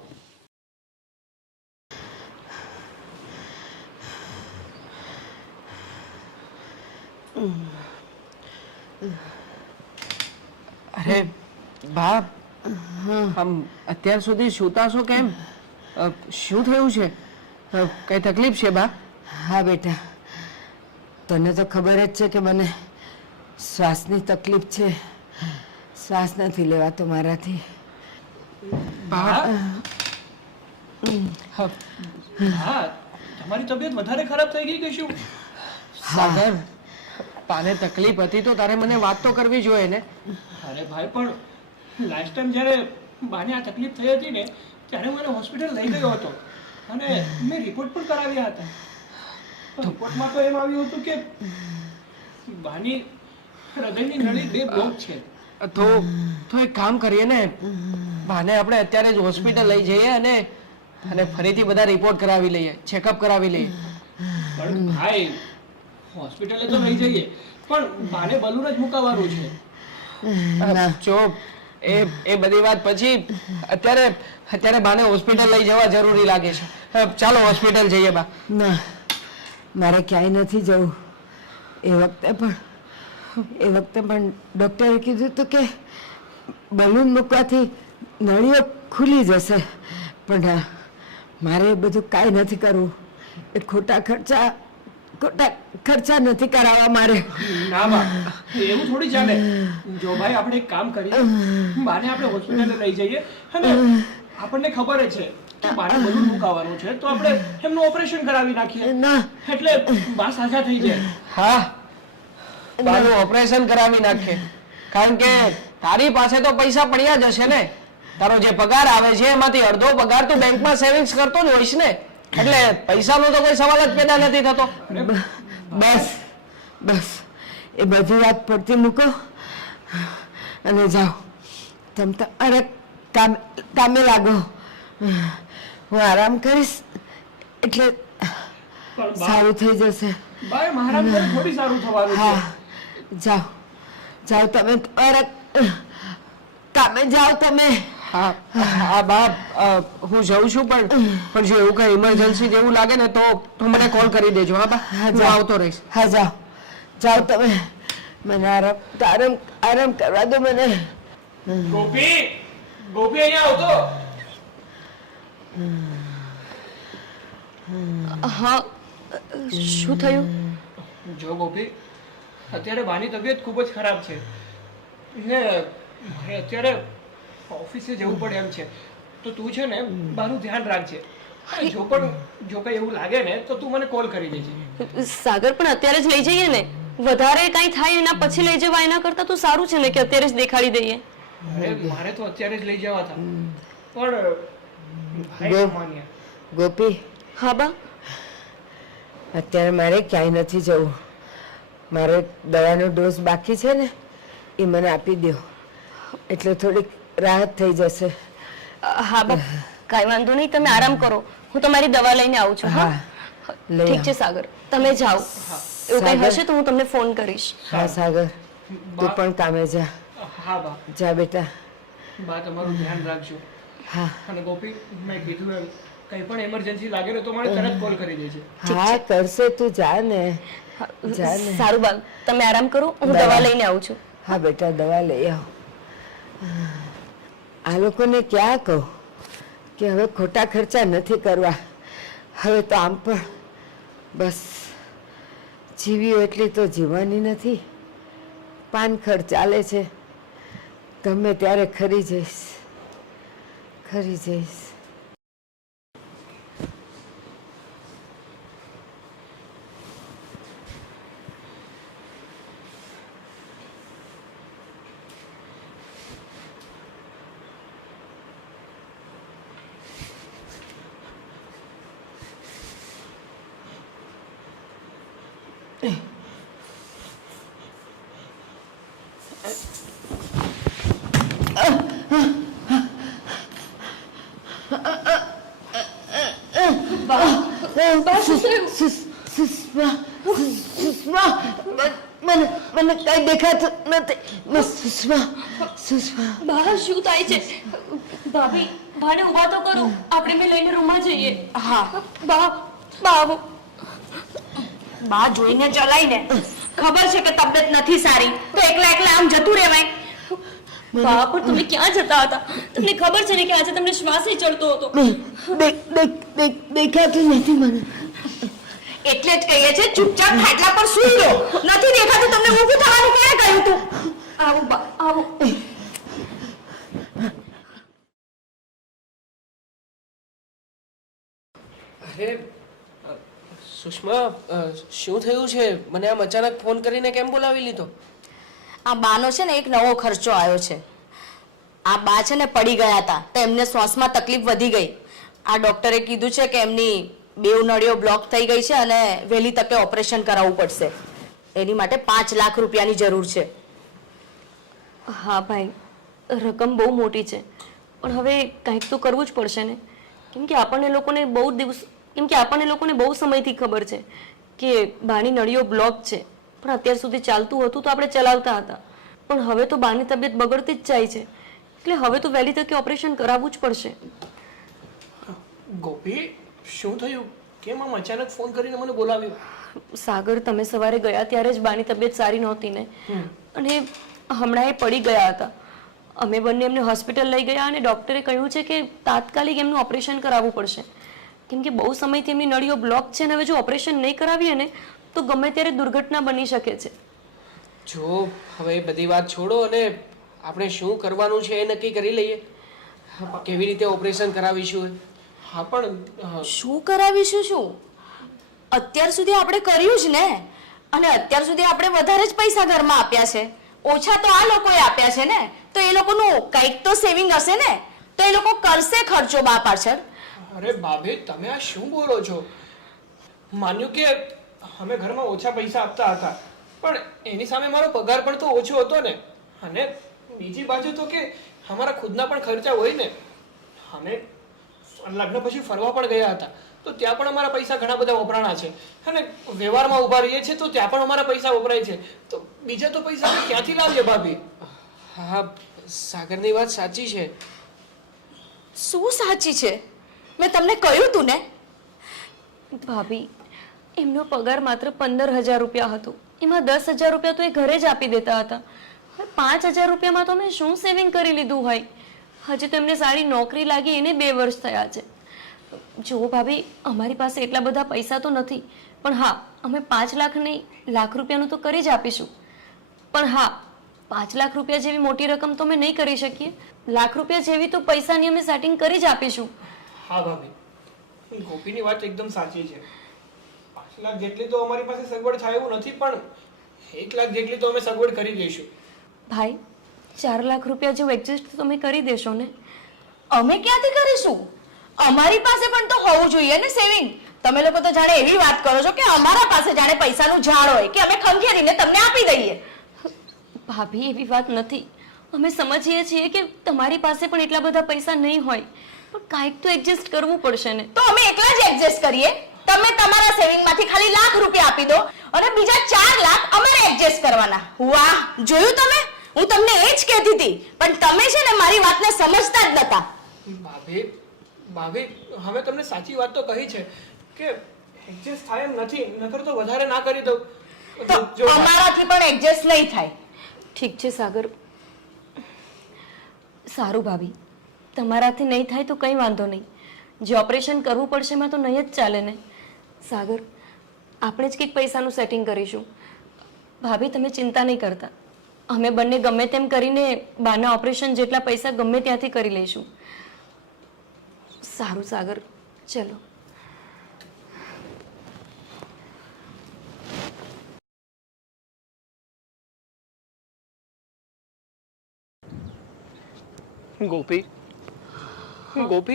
અરે બા, આમ અત્યાર સુધી સૂતા છો કેમ? શું થયું છે? કઈ તકલીફ છે બા? હા બેટા, તને તો ખબર જ છે કે મને શ્વાસની તકલીફ છે. શ્વાસ નથી લેવાતો મારાથી. બા, હા, તમારી તબિયત વધારે ખરાબ થઈ ગઈ કે શું? સાગર, પાને તકલીફ હતી તો તારે મને વાત તો કરવી જોઈએ ને. અરે ભાઈ, પણ લાસ્ટ ટાઈમ જ્યારે બાને આ તકલીફ થઈ હતી ને ત્યારે હું એને હોસ્પિટલ લઈ ગયો હતો અને મેં રિપોર્ટ પણ કરાવ્યા હતા. રિપોર્ટમાં તો એમ આવ્યું હતું કે બાની હૃદયની નળી 2 બ્લોક છે. તો એક કામ કરીએ ને, બાને આપણે અત્યારે જ હોસ્પિટલ લઈ જઈએ અને ફરીથી બધા રિપોર્ટ કરાવી લઈએ, ચેકઅપ કરાવી લઈએ. પણ ભાઈ, હોસ્પિટલે તો લઈ જઈએ પણ બાને બલૂન જ મુકાવવાનું છે. જો એ બધી વાત પછી, અત્યારે બાને હોસ્પિટલ લઈ જવા જરૂરી લાગે છે. ચાલો હોસ્પિટલ જઈએ બા. ના, મારે ક્યાંય નથી જવું. એ વખતે પણ ડૉક્ટરે કીધું હતું કે બલૂન મૂકવાથી નળીઓ ખુલી જશે, પણ મારે એ બધું કાંઈ નથી કરવું. એ ખોટા ખર્ચા નથી કરાવવા મારે. ના બા, એવું થોડી ચાલે. જો ભાઈ, આપણે એક કામ કરીએ, બાને આપણે હોસ્પિટલે લઈ જઈએ અને આપણને ખબર છે કે બાને બલૂન મુકાવવાનું છે તો આપણે એમનું ઓપરેશન કરાવી નાખીએ, ના, એટલે બા સાજા થઈ જાય. હા, બાનું ઓપરેશન કરાવી નાખીએ, કારણ કે તારી પાસે તો પૈસા પડ્યા જ હશે ને. તારો જે પગાર આવે છે એમાંથી અડધો પગાર તું બેંકમાં સેવિંગ્સ કરતો જ હોઈશ ને, એટલે પૈસાનો તો કોઈ સવાલ જ પેદા નથી થતો. બસ એ બધી વાત પડતી મૂકો અને જાઓ. તમ તમારે કામે લાગો. હું આરામ કરીશ એટલે પણ સારું થઈ જશે. બા મારા ઘરે થોડી સારું થવાનું છે. હા જાઓ જાઓ તમે તમારા કામે જાઓ તમે. હા હા બા હું જઉં છું પણ જો એવું કઈ ઇમરજન્સી જેવું લાગે ને તો તું મને કોલ કરી દેજો. હા બા હું જાઓ. આવતો રહીશ. હા જાઓ જાઓ તમે. મને આરામ કરવા દો મને. ગોપી ગોપી અહીંયા આવતો. હા શું થયું? જો ગોપી અત્યારે બાની તબિયત ખૂબ જ ખરાબ છે ને મારે અત્યારે ઓફિસે જવું પડે એમ છે. તો તું છે ને બાનું ધ્યાન રાખજે. જો કઈ એવું લાગે ને તો તું મને કોલ કરી દેજે. સાગર પણ અત્યારે જ લઈ જઈએ ને, વધારે કઈ થાય એના પછી લઈ જવા એના કરતા તો સારું છે ને કે અત્યારે જ દેખાડી દઈએ. અરે મારે તો અત્યારે જ લઈ જવા હતા પણ ભાઈ ગો- ન માન્યા. ગોપી હા બા. અત્યારે મારે ક્યાંય નથી જવું. મારે દવાનો ડોઝ બાકી છે ને એ મને આપી દો એટલે થોડીક રાહત થઈ જશે. હા બા કાંઈ વાંધો નહીં, તમે આરામ કરો, હું તમારી દવા લઈને આવું છું. હા લઈ ઠીક છે સાગર, તમે જાઓ. એવું કઈ સાગર. હશે તો હું તમને ફોન કરીશ. હા સાગર તું પણ કામે જા. હા બા જા બેટા. બા તમારું ધ્યાન રાખજો. હા અને ગોપી મેં કીધું એમ કઈ પણ એમરજન્સી લાગે ને તો મને તરત કોલ કરી દેજે. હા કરશે તું જા ને. જા ને. સારું બા, તમે આરામ કરો, હું દવા. દવા લઈને આવું છું. હા બેટા દવા લઈ આવ. આ લોકોને ક્યાં કહું કે હવે ખોટા ખર્ચા નથી કરવા. હવે તો આમ પણ બસ જીવ્યું એટલી તો જીવવાની નથી. પાન ખર્ચ ચાલે છે. ગમે ત્યારે ખરી જઈશ. મને કઈ દેખાતું નથી. સુષ્મા બા શું થાય છે? ભાભી ભાને ઊભા તો કરો, આપણે મેં લઈને રૂમમાં જઈએ. હા બા બા આવો. બા જોઈને ચલાઈને ખબર છે કે તબિયત નથી સારી તો એકલા એકલા આમ જતું રહેવાય. બા પણ તમે ક્યાં જતા હતા? તમને ખબર છે ને કે આજે તમને શ્વાસ ચડતો હતો. દેખાતું નથી મને. એટલે જ કહીએ છે ચૂપચાપ ખાટલા પર સૂઈ રહો. નથી દેખાતું તમને ઊભું થવાનું કોણે કહ્યું તું? આવો બા આવો. અરે સુષ્મા શું થયું છે? મને આમ અચાનક ફોન કરીને કેમ બોલાવી લીધો? આ બાનો છે ને એક નવો ખર્ચો આવ્યો છે. આ બા છે ને પડી ગયા હતા તો એમને શ્વાસમાં તકલીફ વધી ગઈ. આ ડોક્ટરે કીધું છે કે એમની બેવ નળીઓ બ્લોક થઈ ગઈ છે અને વહેલી તકે ઓપરેશન કરાવવું પડશે. એની માટે 5 લાખ રૂપિયાની જરૂર છે. હા ભાઈ, રકમ બહુ મોટી છે પણ હવે કંઈક તો કરવું જ પડશે ને. કેમ કે આપણને લોકોને બહુ સમયથી ખબર છે કે બાની નળીઓ બ્લોક છે, પણ અત્યાર સુધી ચાલતું હતું તો આપણે ચલાવતા હતા. પણ હવે તો બાની તબિયત બગડતી જ જાય છે, એટલે હવે તો વહેલી તકે ઓપરેશન કરાવવું જ પડશે. ગોપી શું થયું? કેમ આમ અચાનક ફોન કરીને મને બોલાવ્યો? સાગર, તમે સવારે ગયા ત્યારે જ બાની તબિયત સારી નહોતી ને, અને હમણાં એ પડી ગયા હતા. અમે બંને એમને હોસ્પિટલ લઈ ગયા અને ડોક્ટરે કહ્યું છે કે તાત્કાલિક એમનું ઓપરેશન કરાવવું પડશે. કેમ કે બહુ સમયથી એમની નળીઓ બ્લોક છે અને હવે જો ઓપરેશન નહીં કરાવીએ ને તો ગમે ત્યારે દુર્ઘટના બની શકે છે. જો હવે એ બધી વાત છોડો અને આપણે શું કરવાનું છે એ નક્કી કરી લઈએ. કેવી રીતે ઓપરેશન કરાવીશું એ? હા પણ શું કરાવીશું? શું અત્યાર સુધી આપણે કર્યું જ ને, અને અત્યાર સુધી આપણે વધારે જ પૈસા ઘરમાં આપ્યા છે. ઓછા તો આ લોકોએ આપ્યા છે ને, તો એ લોકોનું કંઈક તો સેવિંગ હશે ને, તો એ લોકો કરશે ખર્ચો બા પાછળ. અરે ભાભી તમે આ શું બોલો છો? માન્યું કે અમે ઘરમાં ઓછા પૈસા આપતા હતા પણ એની સામે મારો પગાર પણ તો ઓછો હતો ને, અને બીજી બાજુ તો કે અમારા ખુદના પણ ખર્ચા હોય ને. અમે લગ્ન પછી ફરવા પણ ગયા હતા તો ત્યાં પણ અમારા પૈસા ઘણા બધા વપરાણા છે અને વ્યવહારમાં ઊભા રહીએ છીએ તો ત્યાં પણ અમારા પૈસા વપરાય છે, તો બીજા તો પૈસા અમે ક્યાંથી લાવીએ ભાભી? હા, સાગરની વાત સાચી છે. શું સાચી છે? મેં તમને કહ્યું તું ને. ભાભી, એમનો પગાર માત્ર 15,000 રૂપિયા હતો. એમાં 10,000 રૂપિયા તો એ ઘરે જ આપી દેતા હતા. હવે 5,000 રૂપિયામાં તો મેં શું સેવિંગ કરી લીધું હોય? હજી તો એમને સારી નોકરી લાગી એને 2 વર્ષ થયા છે. જો ભાભી, અમારી પાસે એટલા બધા પૈસા તો નથી, પણ હા, અમે 5 લાખ નહીં, લાખ રૂપિયાનું તો કરી જ આપીશું. પણ હા, 5 લાખ રૂપિયા જેવી મોટી રકમ તો અમે નહીં કરી શકીએ. લાખ રૂપિયા જેવી તો પૈસાની અમે સેટિંગ કરી જ આપીશું. હા ભાભી, ગોપીની વાત એકદમ સાચી છે. 5 લાખ જેટલી તો અમારી પાસે સગવડ થાય એવું નથી, પણ 1 લાખ જેટલી તો અમે સગવડ કરી દઈશું. ભાઈ, 4 લાખ રૂપિયા જેવું એડજસ્ટ તમે કરી દેશો ને? અમે ક્યાંથી કરીશું? અમારી પાસે પણ તો હોવું જોઈએ ને સેવિંગ. તમે લોકો તો જાણે એવી વાત કરો છો કે અમારા પાસે જાણે પૈસાનું ઝાડ હોય કે અમે ખંખેરીને તમને આપી દઈએ. ભાભી, એવી વાત નથી. અમે સમજીએ છીએ કે તમારી પાસે પણ એટલા બધા પૈસા નહીં હોય, પણ કાંઈક તો એડજસ્ટ કરવું પડશે ને. તો અમે એકલા જ એડજસ્ટ કરીએ. તમે તમારા સેવિંગમાંથી ખાલી લાખ રૂપિયા આપી દો અને બીજા 4 લાખ અમારે એડજસ્ટ કરવાના. વાહ, જોયું તમે? હું તમને એ જ કહેતી હતી, પણ તમે છે ને મારી વાતને સમજતા જ નતા. ભાભી, હવે તમને સાચી વાત તો કહી છે કે એડજસ્ટ થાય એમ નથી, નકર તો વધારે ના કરી દઉં. તો અમારાથી પણ એડજસ્ટ નહીં થાય. ઠીક છે સાગર. સારું ભાભી, તમારાથી નહીં થાય તો કંઈ વાંધો નહીં. જે ઓપરેશન કરવું પડશે એમાં તો નહીં જ ચાલે ને. સાગર, આપણે જ કંઈક પૈસાનું સેટિંગ કરીશું. ભાભી, તમે ચિંતા નહીં કરતા. અમે બંને ગમે તેમ કરીને બાના ઓપરેશન જેટલા પૈસા ગમે ત્યાંથી કરી લઈશું. સારું સાગર, ચલો. ગોપી,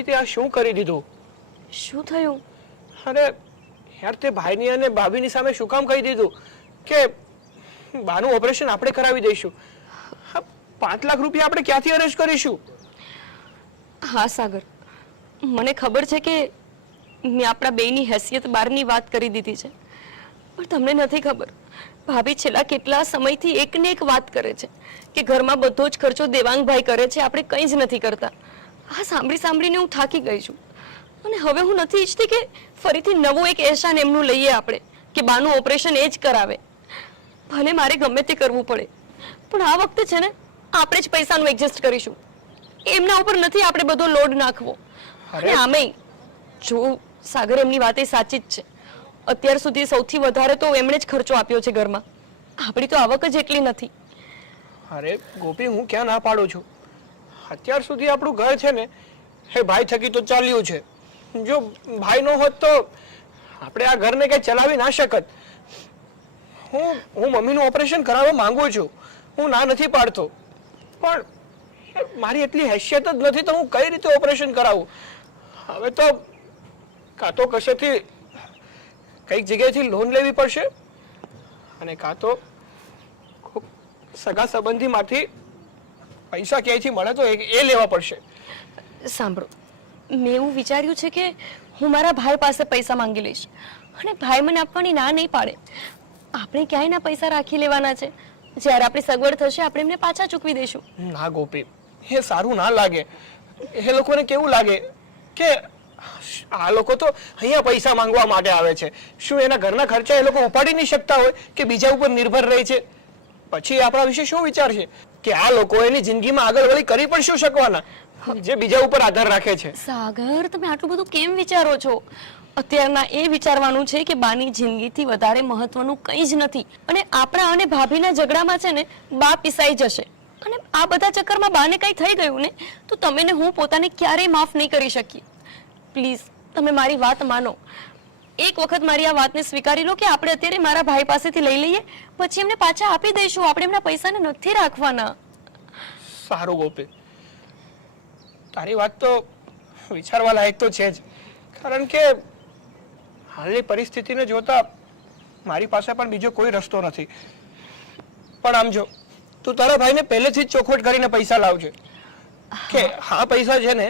તે આ શું કરી દીધું? શું થયું? અરે યાર, તે ભાઈની અને ભાભીની સામે શું કામ કહી દીધું કે બાનું ઓપરેશન આપણે કરાવી દઈશું? 5 લાખ રૂપિયા આપણે ક્યાંથી અરેન્જ કરીશું? હા સાગર, મને ખબર છે કે મેં આપણા બેયની હેસિયત બહારની વાત કરી દીધી છે, પણ તમને નથી ખબર, ભાભી છેલ્લા કેટલા સમયથી એકને એક વાત કરે છે કે ઘરમાં બધો જ ખર્ચો દેવાંગભાઈ કરે છે, આપણે કંઈ જ નથી કરતા. આ સાંભળી સાંભળીને હું થાકી ગઈ છું અને હવે હું નથી ઈચ્છતી કે ફરીથી નવું એક એહસાન એમનું લઈએ આપણે કે બાનું ઓપરેશન એ જ કરાવે. ભલે મારે ગમે તે કરવું પડે, પણ આ વખતે છે ને આપણે જ પૈસાનું એડજસ્ટ કરીશું. એમના ઉપર નથી આપણે બધો લોડ નાખવો. અને આમેય જો સાગર, એમની વાત એ સાચી જ છે. અત્યાર સુધી સૌથી વધારે તો એમણે જ ખર્ચો આપ્યો છે ઘરમાં. આપણી તો આવક જ એટલી નથી. અરે ગોપી, હું ક્યાં ના પાડું છું. અત્યાર સુધી આપણું ઘર છે ને એ ભાઈ થકી તો ચાલ્યું છે. જો ભાઈ નો હોત તો આપણે આ ઘરને કઈ ચલાવી ના શકત. હું મમ્મીનું ઓપરેશન કરાવવા માંગુ છું, હું ના નથી પાડતો, પણ મારી એટલી હેસિયત જ નથી તો હું કઈ રીતે ઓપરેશન કરાવું? હવે તો કાં તો કશેથી કઈક જગ્યાએથી લોન લેવી પડશે અને કાં તો સગા સંબંધીમાંથી પૈસા ક્યાંયથી મળે તો એ લેવા પડશે. સાંભળો, મેં એવું વિચાર્યું છે કે હું મારા ભાઈ પાસે પૈસા માંગી લઈશ અને ભાઈ મને આપવાની ના નહીં પાડે. આપણે ક્યાંય ના પૈસા રાખી લેવાના છે. જ્યારે આપણી સગવડ થશે આપણે એમને પાછા ચૂકવી દઈશું. ના ગોપી, એ સારું ના લાગે. એ લોકોને કેવું લાગે કે આ લોકો તો અહીંયા પૈસા માંગવા માટે આવે છે. શું એના ઘરના ખર્ચા એ લોકો ઉપાડી નહીં શકતા હોય કે બીજા ઉપર નિર્ભર રહે છે? પછી આપણા વિશે શું વિચારશે કે આ લોકો એની જિંદગીમાં આગળ વળી કરી પણ શું શકવાના જે બીજા ઉપર આધાર રાખે છે? સાગર, તમે આટલું બધું કેમ વિચારો છો? અત્યારના એ વિચારવાનું છે કે બાની જિંદગીથી વધારે મહત્વનું કંઈ જ નથી અને આપણા અને ભાભીના ઝઘડામાં છે ને બા પીસાઈ જશે અને આ બધા ચક્કરમાં બાને કંઈ થઈ ગયું ને તો તમે ને હું પોતાને ક્યારેય માફ નહીં કરી શકીએ. પ્લીઝ તમે મારી વાત માનો. એક વખત મારી આ વાતને સ્વીકારી લો કે આપણે અત્યારે મારા ભાઈ પાસેથી લઈ લઈએ, પછી એમને પાછા આપી દઈશું. આપણે એમના પૈસાને નથી રાખવાના. સારું ગોપી, તારી વાત તો વિચારવા લાયક તો છે જ, કારણ કે હાલની પરિસ્થિતિને જોતા મારી પાસે પણ બીજો કોઈ રસ્તો નથી. પણ આમ જો, તું તારા ભાઈને પહેલેથી જ ચોખવટ કરીને પૈસા લાવજે કે હા પૈસા છે ને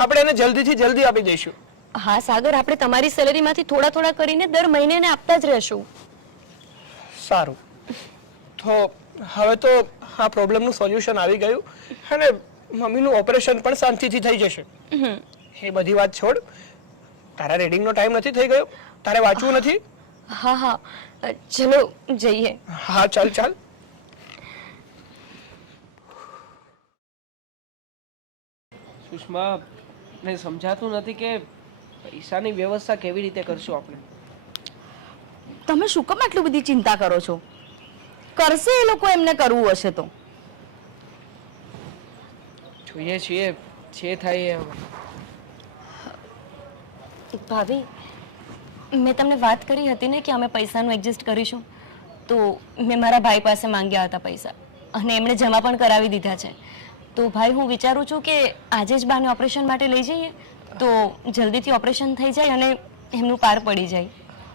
આપણે એને જલ્દીથી જલ્દી આપી દઈશું. હા સાગર, આપણે તમારી સેલેરીમાંથી થોડા થોડા કરીને દર મહિને એને આપતા જ રહેશું. સારું, તો હવે તો આ પ્રોબ્લેમનું સોલ્યુશન આવી ગયું અને મમ્મીનું ઓપરેશન પણ શાંતિથી થઈ જશે. એ બધી વાત છોડ, તારા રીડિંગનો ટાઈમ નથી થઈ ગયો? તારે વાંચવું નથી? હા હા, ચલો જઈએ. હા ચાલ ચાલ. સુષ્મા, ને સમજાતું નથી કે પૈસાની વ્યવસ્થા કેવી રીતે કરશું આપણે. તમે શું કામ આટલી બધી ચિંતા કરો છો? કરશે એ લોકો, એમને કરવું હશે તો. જોઈએ છીએ જે થાય એ હવે. ભાભી, મેં તમને વાત કરી હતી ને કે અમે પૈસાનું એડજસ્ટ કરીશું, તો મેં મારા ભાઈ પાસે માંગ્યા હતા પૈસા અને એમણે જમા પણ કરાવી દીધા છે. તો ભાઈ, હું વિચારું છું કે આજે જ બાને ઓપરેશન માટે લઈ જઈએ તો જલ્દીથી ઓપરેશન થઈ જાય અને એમનું પાર પડી જાય.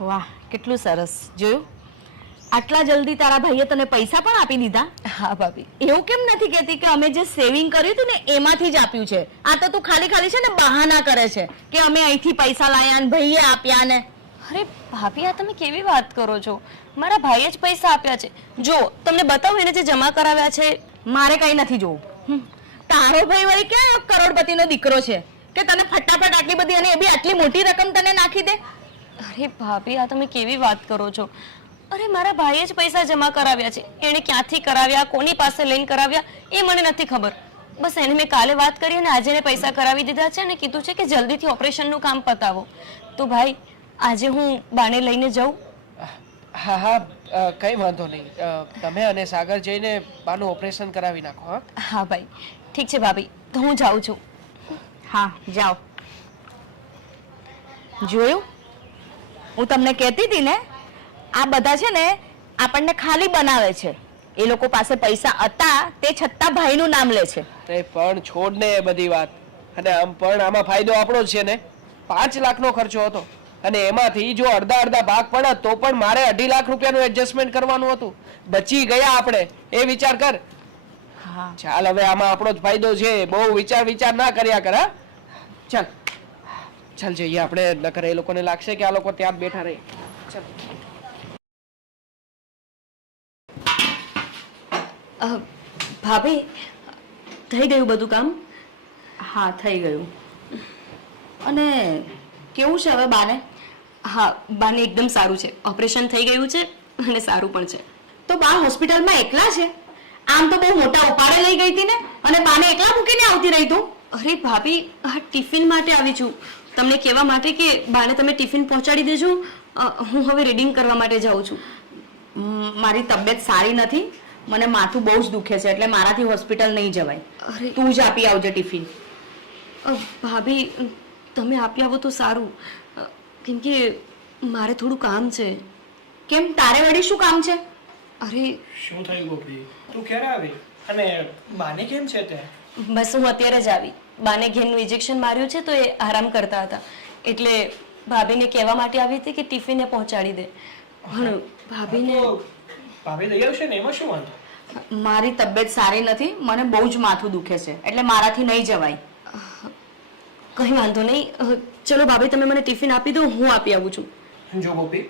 વાહ, કેટલું સરસ. જોયું, આટલા જલ્દી તારા ભાઈએ તને પૈસા પણ આપી દીધા? હા ભાભી. એવું કેમ નથી કહેતી કે અમે જે સેવિંગ કર્યું હતું ને એમાંથી જ આપ્યું છે? આ તો તું ખાલી ખાલી છે ને બહાના કરે છે કે અમે અહીંથી પૈસા લાયા ને ભાઈએ આપ્યા ને. અરે ભાભી, આ તમે કેવી વાત કરો છો? મારા ભાઈએ જ પૈસા આપ્યા છે. જો તમને બતાવું એને જે જમા કરાવ્યા છે. મારે કઈ નથી જોવું. તારો ભાઈ વળી ક્યાં કરોડપતિનો દીકરો છે કે તને ફટાફટ આટલી બધી અને એ બી આટલી મોટી રકમ તને નાખી દે? અરે ભાભી, આ તમે કેવી વાત કરો છો? અરે મારા ભાઈએ જ પૈસા જમા કરાવ્યા છે. એણે ક્યાંથી કરાવ્યા, કોની પાસે લઈને કરાવ્યા એ મને નથી ખબર. બસ એને મેં કાલે વાત કરી અને આજે એને પૈસા કરાવી દીધા છે અને કીધું છે કે જલ્દીથી ઓપરેશનનું કામ પતાવો. તો ભાઈ, આજે હું બાને લઈને જાઉં? હા હા, કઈ વાંધો નહીં. તમે અને સાગર જઈને બાનું ઓપરેશન કરાવી નાખો. હા હા ભાઈ, ઠીક છે ભાભી, તો હું જાઉં છું. હા, જાઓ. જોયું, હું તમને કહેતી હતી ને, આ બધા છે ને આપણને ખાલી બનાવે છે. એ લોકો પાસે પૈસા હતા તે છતાં ભાઈનું નામ લે છે. તે પણ છોડ ને એ બધી વાત. અને આમ પણ આમાં ફાયદો આપણો જ છે ને. 5 લાખનો ખર્ચો હતો અને એમાંથી જો અડધા ભાગ પડે તો પણ મારે 2.5 લાખ રૂપિયાનું એડજસ્ટમેન્ટ કરવાનું હતું. બચી ગયા આપણે, એ વિચાર કર. હા, ચાલ, હવે આમાં આપણો જ ફાયદો છે. બહુ વિચાર ના કર્યા કર. હા ચાલ ચાલ જઈએ આપણે, નકર એ લોકોને લાગશે કે આ લોકો ત્યાં જ બેઠા રહે. ચાલ. ભાભી, થઈ ગયું બધું કામ? હા, થઈ ગયું. અને કેવું છે હવે બાને? હા, બાને એકદમ સારું છે. ઓપરેશન થઈ ગયું છે અને સારું પણ છે. તો બા હોસ્પિટલમાં એકલા છે? આમ તો બહુ મોટા ઉપાડે લઈ ગઈ હતી ને, અને બાને એકલા મૂકીને આવતી રહી તું? અરે ભાભી, આ ટિફિન માટે આવી છું, તમને કહેવા માટે કે બાને તમે ટિફિન પહોંચાડી દેજો. હું હવે રીડિંગ કરવા માટે જાઉં છું. મારી તબિયત સારી નથી, મને માથું બહુ જ દુખે છે, એટલે મારાથી હોસ્પિટલ નહીં જવાય. અરે તું જ આપી આવજે ટિફિન. ભાભી, તમે આપી આવો તો સારું, કેમ કે મારે થોડું કામ છે. કેમ, તારે વળી શું કામ છે? અરે શું થયું ગોપી? તું ક્યારે આવી અને બાને કેમ છે તે? બસ હું અત્યારે જ આવી. બાને ઘેરનું ઇન્જેક્શન માર્યું છે તો એ આરામ કરતા હતા, એટલે ભાભીને કહેવા માટે આવી હતી કે ટિફિને પહોંચાડી દે. પણ ભાભીને ભાભી લઈ આવશે ને, એમાં શું વાંધો? મારી તબિયત સારી નથી, મને બહુ જ માથું દુખે છે, એટલે મારાથી નહીં જવાય. કંઈ વાંધો નહીં. ચલો ભાભી, તમે મને ટિફિન આપી દો, હું આપી આવું છું. જો ગોપી,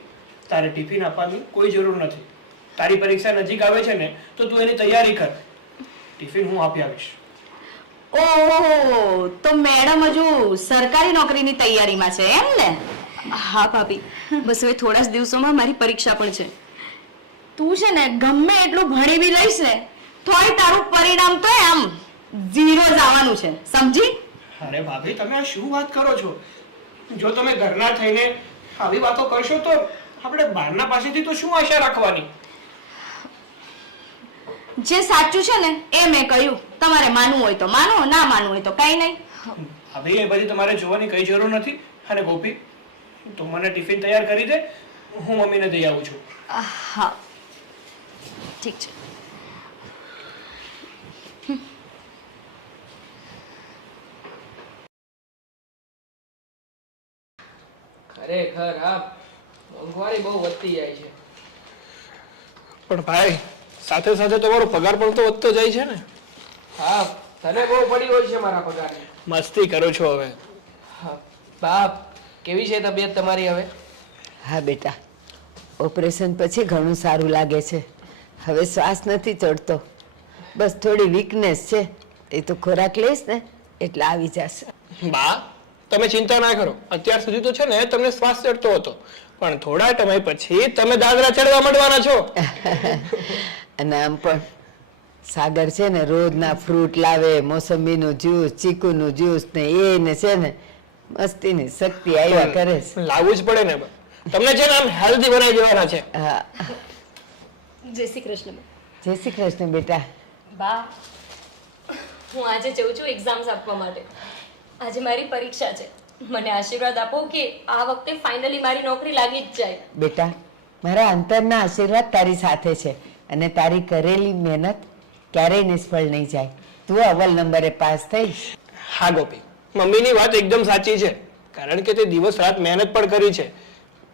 તારે ટિફિન આપવાની કોઈ જરૂર નથી. તારી પરીક્ષા નજીક આવે છે ને, તો તું એની તૈયારી કર. ટિફિન હું આપી આવીશ. ઓહો, તો મેડમ હજુ સરકારી નોકરીની તૈયારીમાં છે એમ ને? હા ભાભી, બસ હવે થોડા જ દિવસોમાં મારી પરીક્ષા પણ છે. તું છે ને ગમે એટલું ભણી બી લઈશ ને તોય તારું પરિણામ તો આમ 0 જ આવવાનું છે, સમજી? અરે ભાભી, તમે આ શું વાત કરો છો? જો તમે ઘરના થઈને આવી વાતો કરશો તો આપણે બહારના પાસેથી તો શું આશા રાખવાની? જે સાચું છે ને એ મેં કહ્યું. તમારે માનવું હોય તો માનો, ના માનવું હોય તો કઈ નહીં. ભાભી, એ બધી તમારે જોવાની કઈ જરૂર નથી. અને ગોપી, તું મને ટિફિન તૈયાર કરી દે, હું મમ્મીને દઈ આવું છું. હા, ઠીક છે. ખરેખર આ મોંઘવારી બહુ વધતી જાય છે. પણ ભાઈ, સાથે સાથે તમારો પગાર પણ તો વધતો જાય છે ને. હા, તને બહુ પડી હોય છે મારા પગારની. મસ્તી કરો છો હવે. હા, બાપ, કેવી છે તબિયત તમારી હવે? હા બેટા, ઓપરેશન પછી ઘણું સારું લાગે છે. હવે શ્વાસ નથી ચડતો, બસ થોડી વીકનેસ છે. એ તો ખોરાક લઈશ ને એટલે આવી જશે. બા તમે ચિંતા ના કરો, અત્યાર સુધી તો છે ને તમને શ્વાસ ચડતો હતો, પણ થોડા સમય પછી તમે દાદરા ચડવા માંડવાના છો. અને આમ પણ સાગર છે ને રોજના ફ્રૂટ લાવે, મોસંબીનું જ્યુસ, ચીકુનું જ્યુસ ને એને છે ને મસ્તીની શક્તિ આવ્યા કરે છે. લાવવું જ પડે ને બા. તમને છે ને આમ હેલ્ધી બનાવી દેવાના છે. હા, જય શ્રી કૃષ્ણ. જય શ્રી કૃષ્ણ બેટા. બા હું આજે જઉં છું એક્ઝામ્સ આપવા માટે. આજે મારી પરીક્ષા છે. મને આશીર્વાદ આપો કે આ વખતે ફાઇનલી મારી નોકરી લાગી જ જાય. બેટા, મારા અંતરના આશીર્વાદ તારી સાથે છે અને તારી કરેલી મહેનત ક્યારેય નિષ્ફળ નહીં જાય. તું અવ્વલ નંબરે પાસ થઈશ. હા ગોપી, મમ્મીની વાત એકદમ સાચી છે, કારણ કે તે દિવસ રાત મહેનત પણ કરી છે,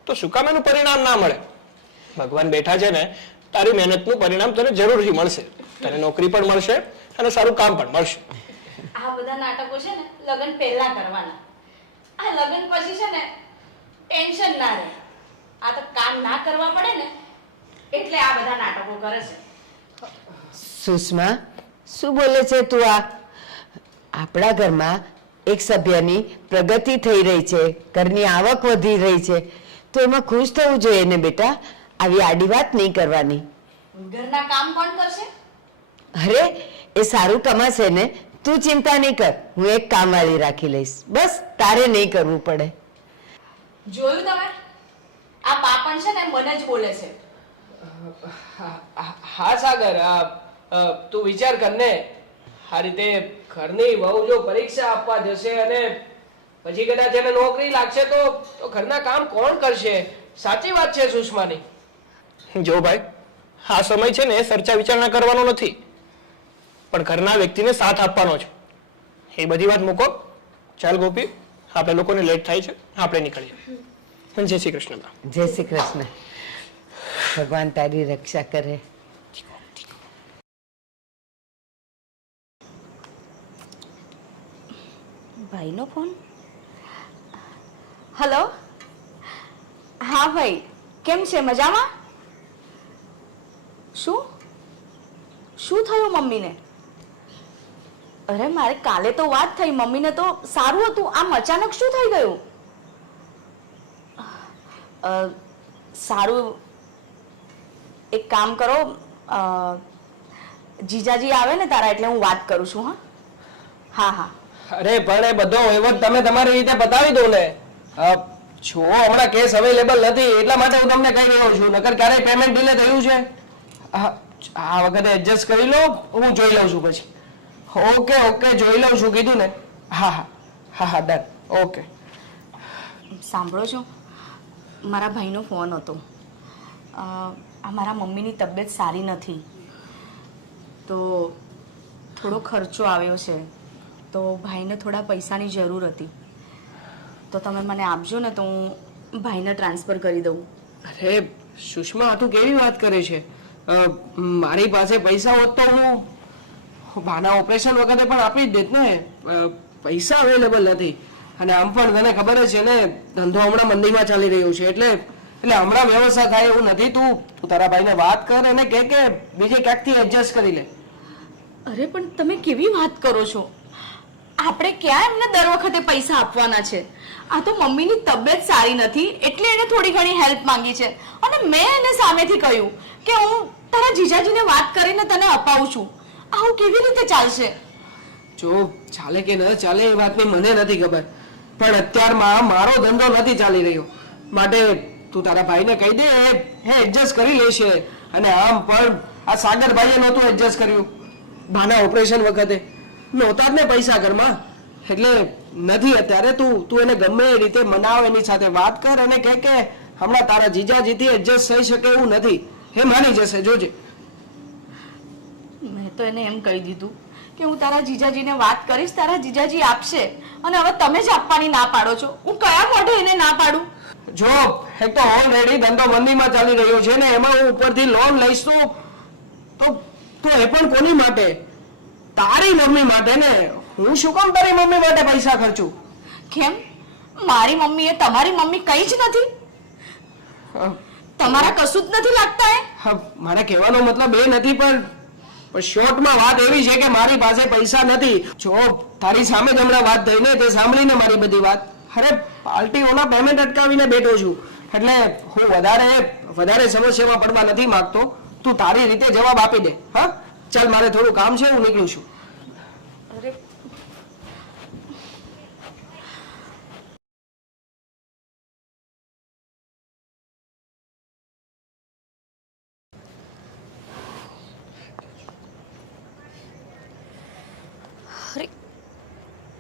તો શું કામ એનું પરિણામ ના મળે? ભગવાન બેઠા છે ને, તારી મહેનતનું પરિણામ તને જરૂરથી મળશે. તને નોકરી પણ મળશે અને સારું કામ પણ મળશે. આ બધા નાટકો છે ને લગ્ન પહેલા કરવાના. આ લગ્ન પછી છે ને ટેન્શન ના રહે. આ તો કામ ના કરવા પડે ને એટલે આ બધા નાટકો કરે છે. સુષ્મા, શું બોલે છે તું? આપણા ઘરમાં એક સભ્યની પ્રગતિ થઈ રહી છે, ઘરની આવક વધી રહી છે, તો એમાં ખુશ થવું જોઈએ ને બેટા. આવી આડી વાત નહીં કરવાની. ઘરના કામ કોણ કરશે? અરે, એ સારું કમાશે ને, તું ચિંતા નહીં કર. હું એક કામવાળી રાખી લઈશ, બસ તારે નહીં કરવું પડે. જોયું તમે? આ પાપણ છે ને મને જ બોલે છે. હા સાગર, તું વિચાર કર ને, આ રીતે ઘરની વહુ જો પરીક્ષા આપવા જશે અને પછી કદાચ એને નોકરી લાગશે તો ઘરના કામ કોણ કરશે? સાચી વાત છે સુષ્માની. જો ભાઈ, આ સમય છે ને ચર્ચા વિચારણા કરવાનો નથી, પણ ઘરના વ્યક્તિને સાથ આપવાનો છે. એ બધી વાત મૂકો. ચાલ ગોપી, આપણે લોકોને લેટ થાય છે, આપણે નીકળીએ. જય શ્રી કૃષ્ણ. જય શ્રી કૃષ્ણ. ભગવાન તારી રક્ષા કરે. ભાઈનો ફોન. હેલો. હા ભાઈ, કેમ છે? મજામાં? શું શું થયું મમ્મીને? અરે મારે કાલે તો વાત થઈ, મમ્મીને તો સારું હતું. આમ અચાનક શું થઈ ગયું? સારું, એક કામ કરો, જીજાજી આવે ને તારા એટલે હું વાત કરું છું. હા હા. અરે પણ એ બધો વહીવટ તમે તમારી રીતે બતાવી દો ને. જો હમણાં કેસ અવેલેબલ નથી એટલા માટે હું તમને કહી રહ્યો છું, નકર ક્યારેય પેમેન્ટ ડિલે થયું છે? આ વખતે એડજસ્ટ કરી લો, હું જોઈ લઉં છું પછી. ઓકે ઓકે, જોઈ લઉં છું કીધું ને. હા હા હા હા, ડન. ઓકે. સાંભળો છો, મારા ભાઈનો ફોન હતો. મારા મમ્મીની તબિયત સારી નથી, તો થોડો ખર્ચો આવ્યો છે, તો ભાઈને થોડા પૈસાની જરૂર હતી, તો તમે મને આપજો ને તો હું ભાઈને ટ્રાન્સફર કરી દઉં. અરે સુષ્મા, તું કેવી વાત કરે છે? મારી પાસે પૈસા હોત તો હું બાના ઓપરેશન વખતે પણ આપી જ દેત ને. પૈસા અવેલેબલ નથી, અને આમ પણ તને ખબર જ છે ને, ધંધો હમણાં મંદીમાં ચાલી રહ્યો છે, એટલે હમણાં વ્યવસ્થા થાય એવું નથી. તું તારા ભાઈને વાત કર અને કે બીજે ક્યાંકથી એડજસ્ટ કરી લે. અરે પણ તમે કેવી વાત કરો છો? આપણે ક્યાં એમને દર વખતે પૈસા આપવાના છે? આ તો મમ્મીની તબિયત સારી નથી એટલે એને થોડી ઘણી હેલ્પ માંગી છે, અને મેં એને સામેથી કહ્યું કે હું તારા જીજાજીને વાત કરીને તને અપાવું છું. આવું કેવી રીતે ચાલશે? જો ચાલે કે ન ચાલે એ વાતની મને નથી ખબર, પણ અત્યારમાં મારો ધંધો નથી ચાલી રહ્યો, માટે તું તારા ભાઈને કહી દે, એ એડજસ્ટ કરી લેશે. અને આમ પણ આ સાગરભાઈએ નહોતું એડજસ્ટ કર્યું બાના ઓપરેશન વખતે, નહોતા જ ને પૈસા ઘરમાં, એટલે નથી અત્યારે. તું એને ગમે એ રીતે મનાવ, એની સાથે વાત કર અને કે હમણાં તારા જીજાજીથી એડજસ્ટ થઈ શકે એવું નથી, એ માની જશે, જોજે. મેં તો એને એમ કહી દીધું કે હું તારા જીજાજીને વાત કરીશ, તારા જીજાજી આપશે, અને હવે તમે જ આપવાની ના પાડો છો. હું કયા મોઢે એને ના પાડું? જો એક તો ઓલરેડી ધંધો મંદીમાં ચાલી રહ્યો છે ને, એમાં હું ઉપરથી લોન લઈશ તો એ પણ કોની માટે? તારી મમ્મી માટે ને. હું શું કામ તારી મમ્મી માટે પૈસા ખર્ચું? કેમ? મારી મમ્મી એ તમારી મમ્મી કઈ જ નથી? તમારા કશું જ નથી લાગતા એ? હા, મારા કહેવાનો મતલબ એ નથી, પણ શોર્ટમાં વાત એવી છે કે મારી પાસે પૈસા નથી. જો તારી સામે જ હમણાં વાત થઈને તે સાંભળીને મારી બધી વાત, અરે પાર્ટીઓના પેમેન્ટ અટકાવીને બેઠો છું, એટલે હું વધારે સમસ્યામાં પડવા નથી માંગતો. તું તારી રીતે જવાબ આપી દે. હા, ચાલ, મારે થોડું કામ છે, હું નીકળું છું. અરે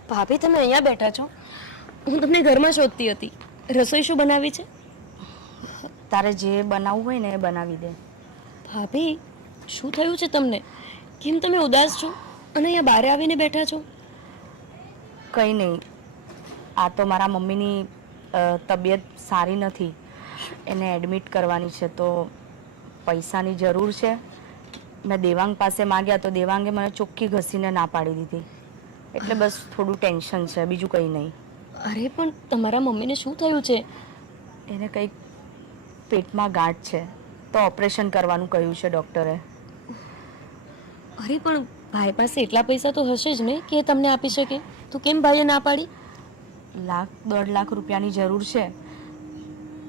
ભાભી, તમે અહીંયા બેઠા છો? હું તમને ઘરમાં શોધતી હતી. રસોઈ શું બનાવી છે? તારે જે બનાવવું હોય ને એ બનાવી દે. ભાભી, શું થયું છે તમને? કેમ તમે ઉદાસ છો અને અહીંયા બહાર આવીને બેઠા છો? કંઈ નહીં, આ તો મારા મમ્મીની તબિયત સારી નથી, એને એડમિટ કરવાની છે, તો પૈસાની જરૂર છે. મેં દેવાંગ પાસે માંગ્યા તો દેવાંગે મને ચોખ્ખી ઘસીને ના પાડી દીધી, એટલે બસ થોડું ટેન્શન છે, બીજું કંઈ નહીં. અરે પણ તમારા મમ્મીને શું થયું છે? એને કંઈક પેટમાં ગાંઠ છે, તો ઓપરેશન કરવાનું કહ્યું છે ડૉક્ટરે. અરે પણ ભાઈ પાસે એટલા પૈસા તો હશે જ ને કે એ તમને આપી શકે? તો કેમ ભાઈએ ના પાડી? 1.5 લાખ રૂપિયાની જરૂર છે,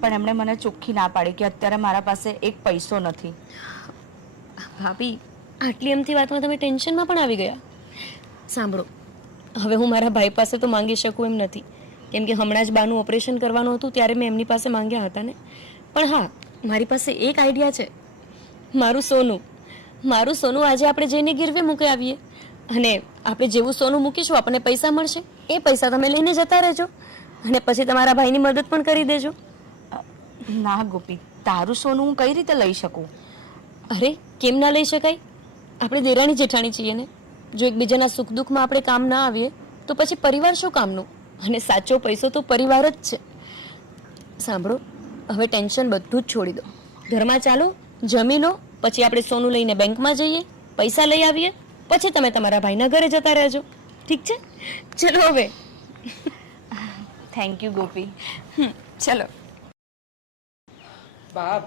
પણ એમણે મને ચોખ્ખી ના પાડી કે અત્યારે મારા પાસે એક પૈસો નથી. ભાભી, આટલી એમથી વાતમાં તમે ટેન્શનમાં પણ આવી ગયા. સાંભળો, હવે હું મારા ભાઈ પાસે તો માંગી શકું એમ નથી, કેમ કે હમણાં જ બાનું ઓપરેશન કરવાનું હતું ત્યારે મેં એમની પાસે માંગ્યા હતા ને. પણ હા, મારી પાસે એક આઈડિયા છે. મારું સોનું આજે આપણે જઈને ગીરવે મૂકી આવીએ, અને આપણે જેવું સોનું મૂકીશું આપણને પૈસા મળશે. એ પૈસા તમે લઈને જતા રહેજો, અને પછી તમારા ભાઈની મદદ પણ કરી દેજો. ના ગોપી, તારું સોનું હું કઈ રીતે લઈ શકું? અરે કેમ ના લઈ શકાય? આપણે દેરાણી જેઠાણી છીએ ને. જો એકબીજાના સુખ દુઃખમાં આપણે કામ ના આવીએ તો પછી પરિવાર શું કામનું? અને સાચો પૈસો તો પરિવાર જ છે. સાંભળો, હવે ટેન્શન બધું જ છોડી દો. ઘરમાં ચાલો, જમી લો, પછી આપણે સોનું લઈને બેંકમાં જઈએ, પૈસા લઈ આવીએ, પછી તમે તમારા ભાઈના ઘરે જતા રહેજો. ઠીક છે? ચલો હવે. થેન્ક યુ ગોપી. ચલો. બાપ,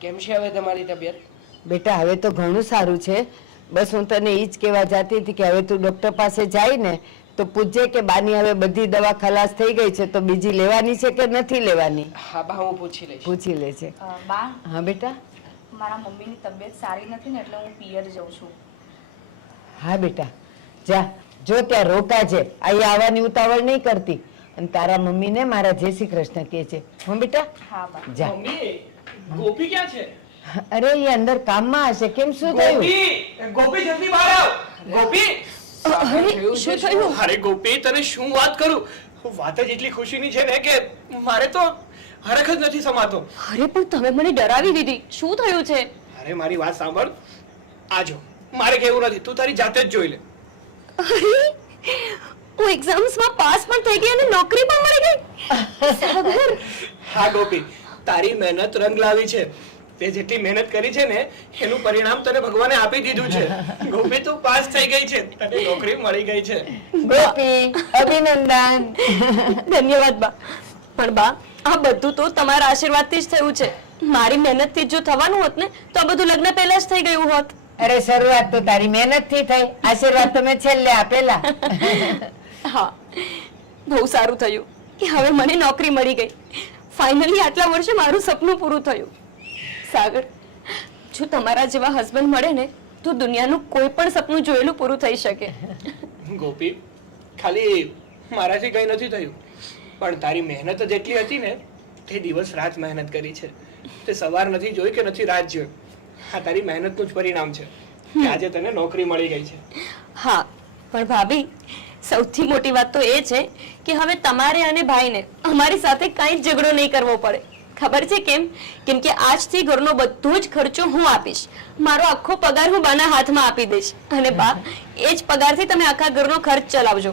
કેમ છે હવે તમારી તબિયત? બેટા હવે તો ઘણું સારું છે. બસ હું તને એ જ કહેવા જતી હતી કે હવે તું ડૉક્ટર પાસે જાય ને તો પૂછજે કે બાની હવે બધી દવા ખલાસ થઈ ગઈ છે તો બીજી લેવાની છે કે નથી લેવાની. હા બા, હું પૂછી લઈશ. પૂછી લેજે. બા, હા બેટા. મારા મમ્મીની તબિયત સારી નથી ને એટલે હું પિયર જઉં છું. હા બેટા, જા, જો ત્યાં રોકાજે, અહીંયા આવવાની ઉતાવળ નહીં કરતી, અને તારા મમ્મીને મારા જય શ્રી કૃષ્ણ કહે છે. હો બેટા? હા બા. જા. મમ્મી, ગોપી ક્યાં છે? અરે એ અંદર કામમાં હશે. કેમ, શું થયું? ગોપી જલ્દી બહાર આવ. ગોપી! શું થયું? અરે ગોપી, તને શું વાત કરું? વાત જ એટલી ખુશીની છે ને કે મારે તો હરખ જ નથી સમાતો. અરે પણ તમે મને ડરાવી દીધી. શું થયું છે? અરે મારી વાત સાંભળ. આજો, મારે કહેવું નથી, તું તારી જાતે જ જોઈ લે. અરે હું એક્ઝામ્સમાં પાસ પણ થઈ ગઈ અને નોકરી પણ મળી ગઈ. સાગર! હા ગોપી, તારી મહેનત રંગ લાવી છે. તે જેટલી મહેનત કરી છે ને એનું પરિણામ તને ભગવાને આપી દીધું છે. ગોપી, તું પાસ થઈ ગઈ છે, તને નોકરી મળી ગઈ છે. ગોપી, અભિનંદન. ધન્યવાદ બા. પણ બા, આ બધું તો તમારા આશીર્વાદથી જ થયું છે. મારી મહેનતથી જો થવાનું હોત ને તો આ બધું લગ્ન પહેલા જ થઈ ગયું હોત. અરે શરૂઆત તો તારી મહેનત થી થઈ, આશીર્વાદ તો મેં છેલ્લે આપેલા. હા, બહુ સારું થયું કે હવે મને નોકરી મળી ગઈ. ફાઇનલી આટલા વર્ષે મારું સપનું પૂરું થયું. સાગર, જો તમારા જેવા હસબન્ડ મળે ને તો દુનિયાનું કોઈ પણ સપનું જોયેલું પૂરું થઈ શકે. ગોપી, ખાલી મારાથી કઈ નથી થયું, પણ તારી મહેનત જ એટલી હતી ને, તે દિવસ રાત મહેનત કરી છે. તે સવાર નથી જોઈ કે નથી રાત જોઈ. આ તારી મહેનતનું જ પરિણામ છે કે આજે તને નોકરી મળી ગઈ છે. હા, પણ ભાભી, સૌથી મોટી વાત તો એ છે કે હવે તમારે અને ભાઈને અમારી સાથે કાંઈ જ ઝઘડો નહીં કરવો પડે. ખબર છે કેમ? કેમ કે આજથી ઘરનો બધો જ ખર્ચો હું આપીશ. મારો આખો પગાર હું બાના હાથમાં આપી દઈશ, અને બા એ જ પગારથી તમે આખા ઘરનો ખર્ચ ચલાવજો.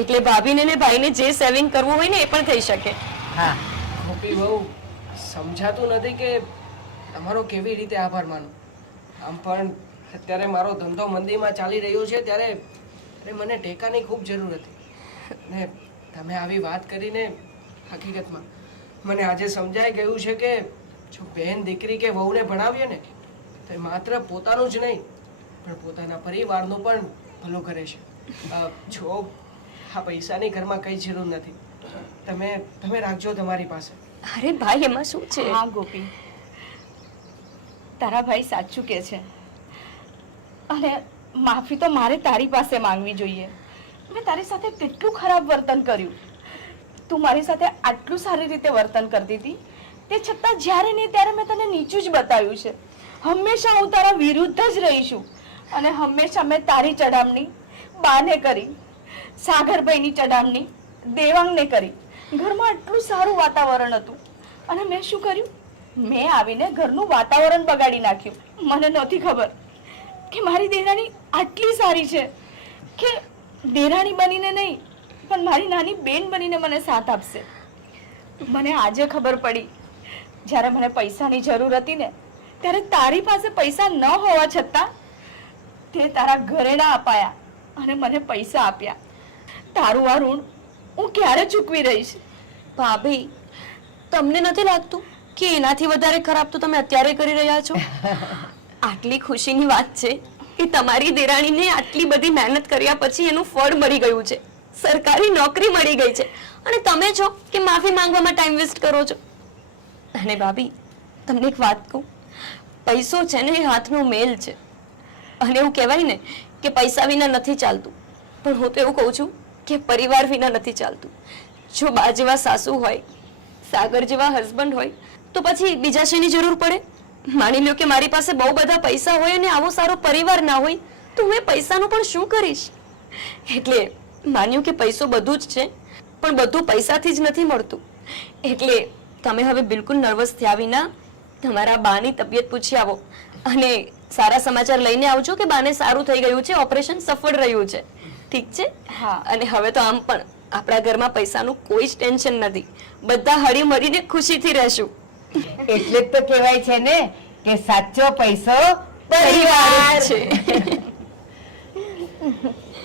એટલે ભાભીને ને ભાઈને જે સેવિંગ કરવું હોય ને એ પણ થઈ શકે. હા ગોપી બહુ સમજાતું નથી કે તમારો કેવી રીતે આભાર માનો. આમ પણ અત્યારે મારો ધંધો મંદીમાં ચાલી રહ્યો છે ત્યારે મને ટેકાની ખૂબ જરૂર હતી, ને તમે આવી વાત કરીને હકીકતમાં મને આજે સમજાઈ ગયું છે કે જો બહેન દીકરી કે વહુને ભણાવીએ ને તો એ માત્ર પોતાનું જ નહીં પણ પોતાના પરિવારનું પણ ભલું કરે છે. જો આ પૈસાની ઘરમાં કઈ જરૂર નથી. તમે રાખજો તમારી પાસે. અરે ભાઈ એમાં શું છે? હા ગોપી, તારા ભાઈ સાચું કે છે અને માફી તો મારે તારી પાસે માંગવી જોઈએ. મેં તારી સાથે કેટલું ખરાબ વર્તન કર્યું. તું મારી સાથે આટલું સારી રીતે વર્તન કરતી હતી, તે છતાં જ્યારે નહીં ત્યારે મેં તને નીચું જ બતાવ્યું છે. હંમેશા હું તારા વિરુદ્ધ જ રહી છું અને હંમેશા મેં તારી ચડામણી બાને કરી, સાગરભાઈની ચડામણી દેવાંગને કરી. ઘરમાં આટલું સારું વાતાવરણ હતું અને મેં શું કર્યું? મેં આવીને ઘરનું વાતાવરણ બગાડી નાખ્યું. મને નહોતી ખબર કે મારી દેરાણી આટલી સારી છે કે દેરાણી બનીને નહીં પણ મારી નાની બેન બનીને મને સાથ આપશે. મને આજે ખબર પડી જ્યારે મને પૈસાની જરૂર હતી ને ત્યારે તારી પાસે પૈસા ન હોવા છતાં તે તારા ઘરેણા અપાયા અને મને પૈસા આપ્યા. તારું આ ઋણ હું ક્યારે ચૂકવી રહીશ? ભાભી, તમને નથી લાગતું કે એનાથી વધારે ખરાબ તો તમે અત્યારે કરી રહ્યા છો? આટલી ખુશીની વાત છે કે તમારી દેરાણીને આટલી બધી મહેનત કર્યા પછી એનું ફળ મળી ગયું છે, સરકારી નોકરી મળી ગઈ છે અને તમે છો કે માફી માંગવામાં ટાઈમ વેસ્ટ કરો છો. અને ભાભી, તમને એક વાત કહું, પૈસો છે ને એ હાથનો મેલ છે અને એવું કહેવાય ને કે પૈસા વિના નથી ચાલતું, પણ હું તો એવું કહું છું કે પરિવાર વિના નથી ચાલતું. જો બા જેવા સાસુ હોય, સાગર જેવા હસબન્ડ હોય તો પછી બીજા શેની જરૂર પડે? માની લો કે મારી પાસે બહુ બધા પૈસા હોય અને આવો સારો પરિવાર ના હોય તો હું એ પૈસાનું પણ શું કરીશ? એટલે માન્યું કે પૈસો બધું જ છે પણ બધું પૈસાથી જ નથી મળતું. એટલે તમે હવે બિલકુલ નર્વસ થયા વિના તમારા બાની તબિયત પૂછી આવો અને સારા સમાચાર લઈને આવજો કે બાને સારું થઈ ગયું છે, ઓપરેશન સફળ રહ્યું છે. ઠીક છે? હા. અને હવે તો આમ પણ આપણા ઘરમાં પૈસાનું કોઈ જ ટેન્શન નથી, બધા હળી મળીને ખુશીથી રહેશું. એટલે જ તો કહેવાય છે ને કે સાચો પૈસો પરિવાર છે.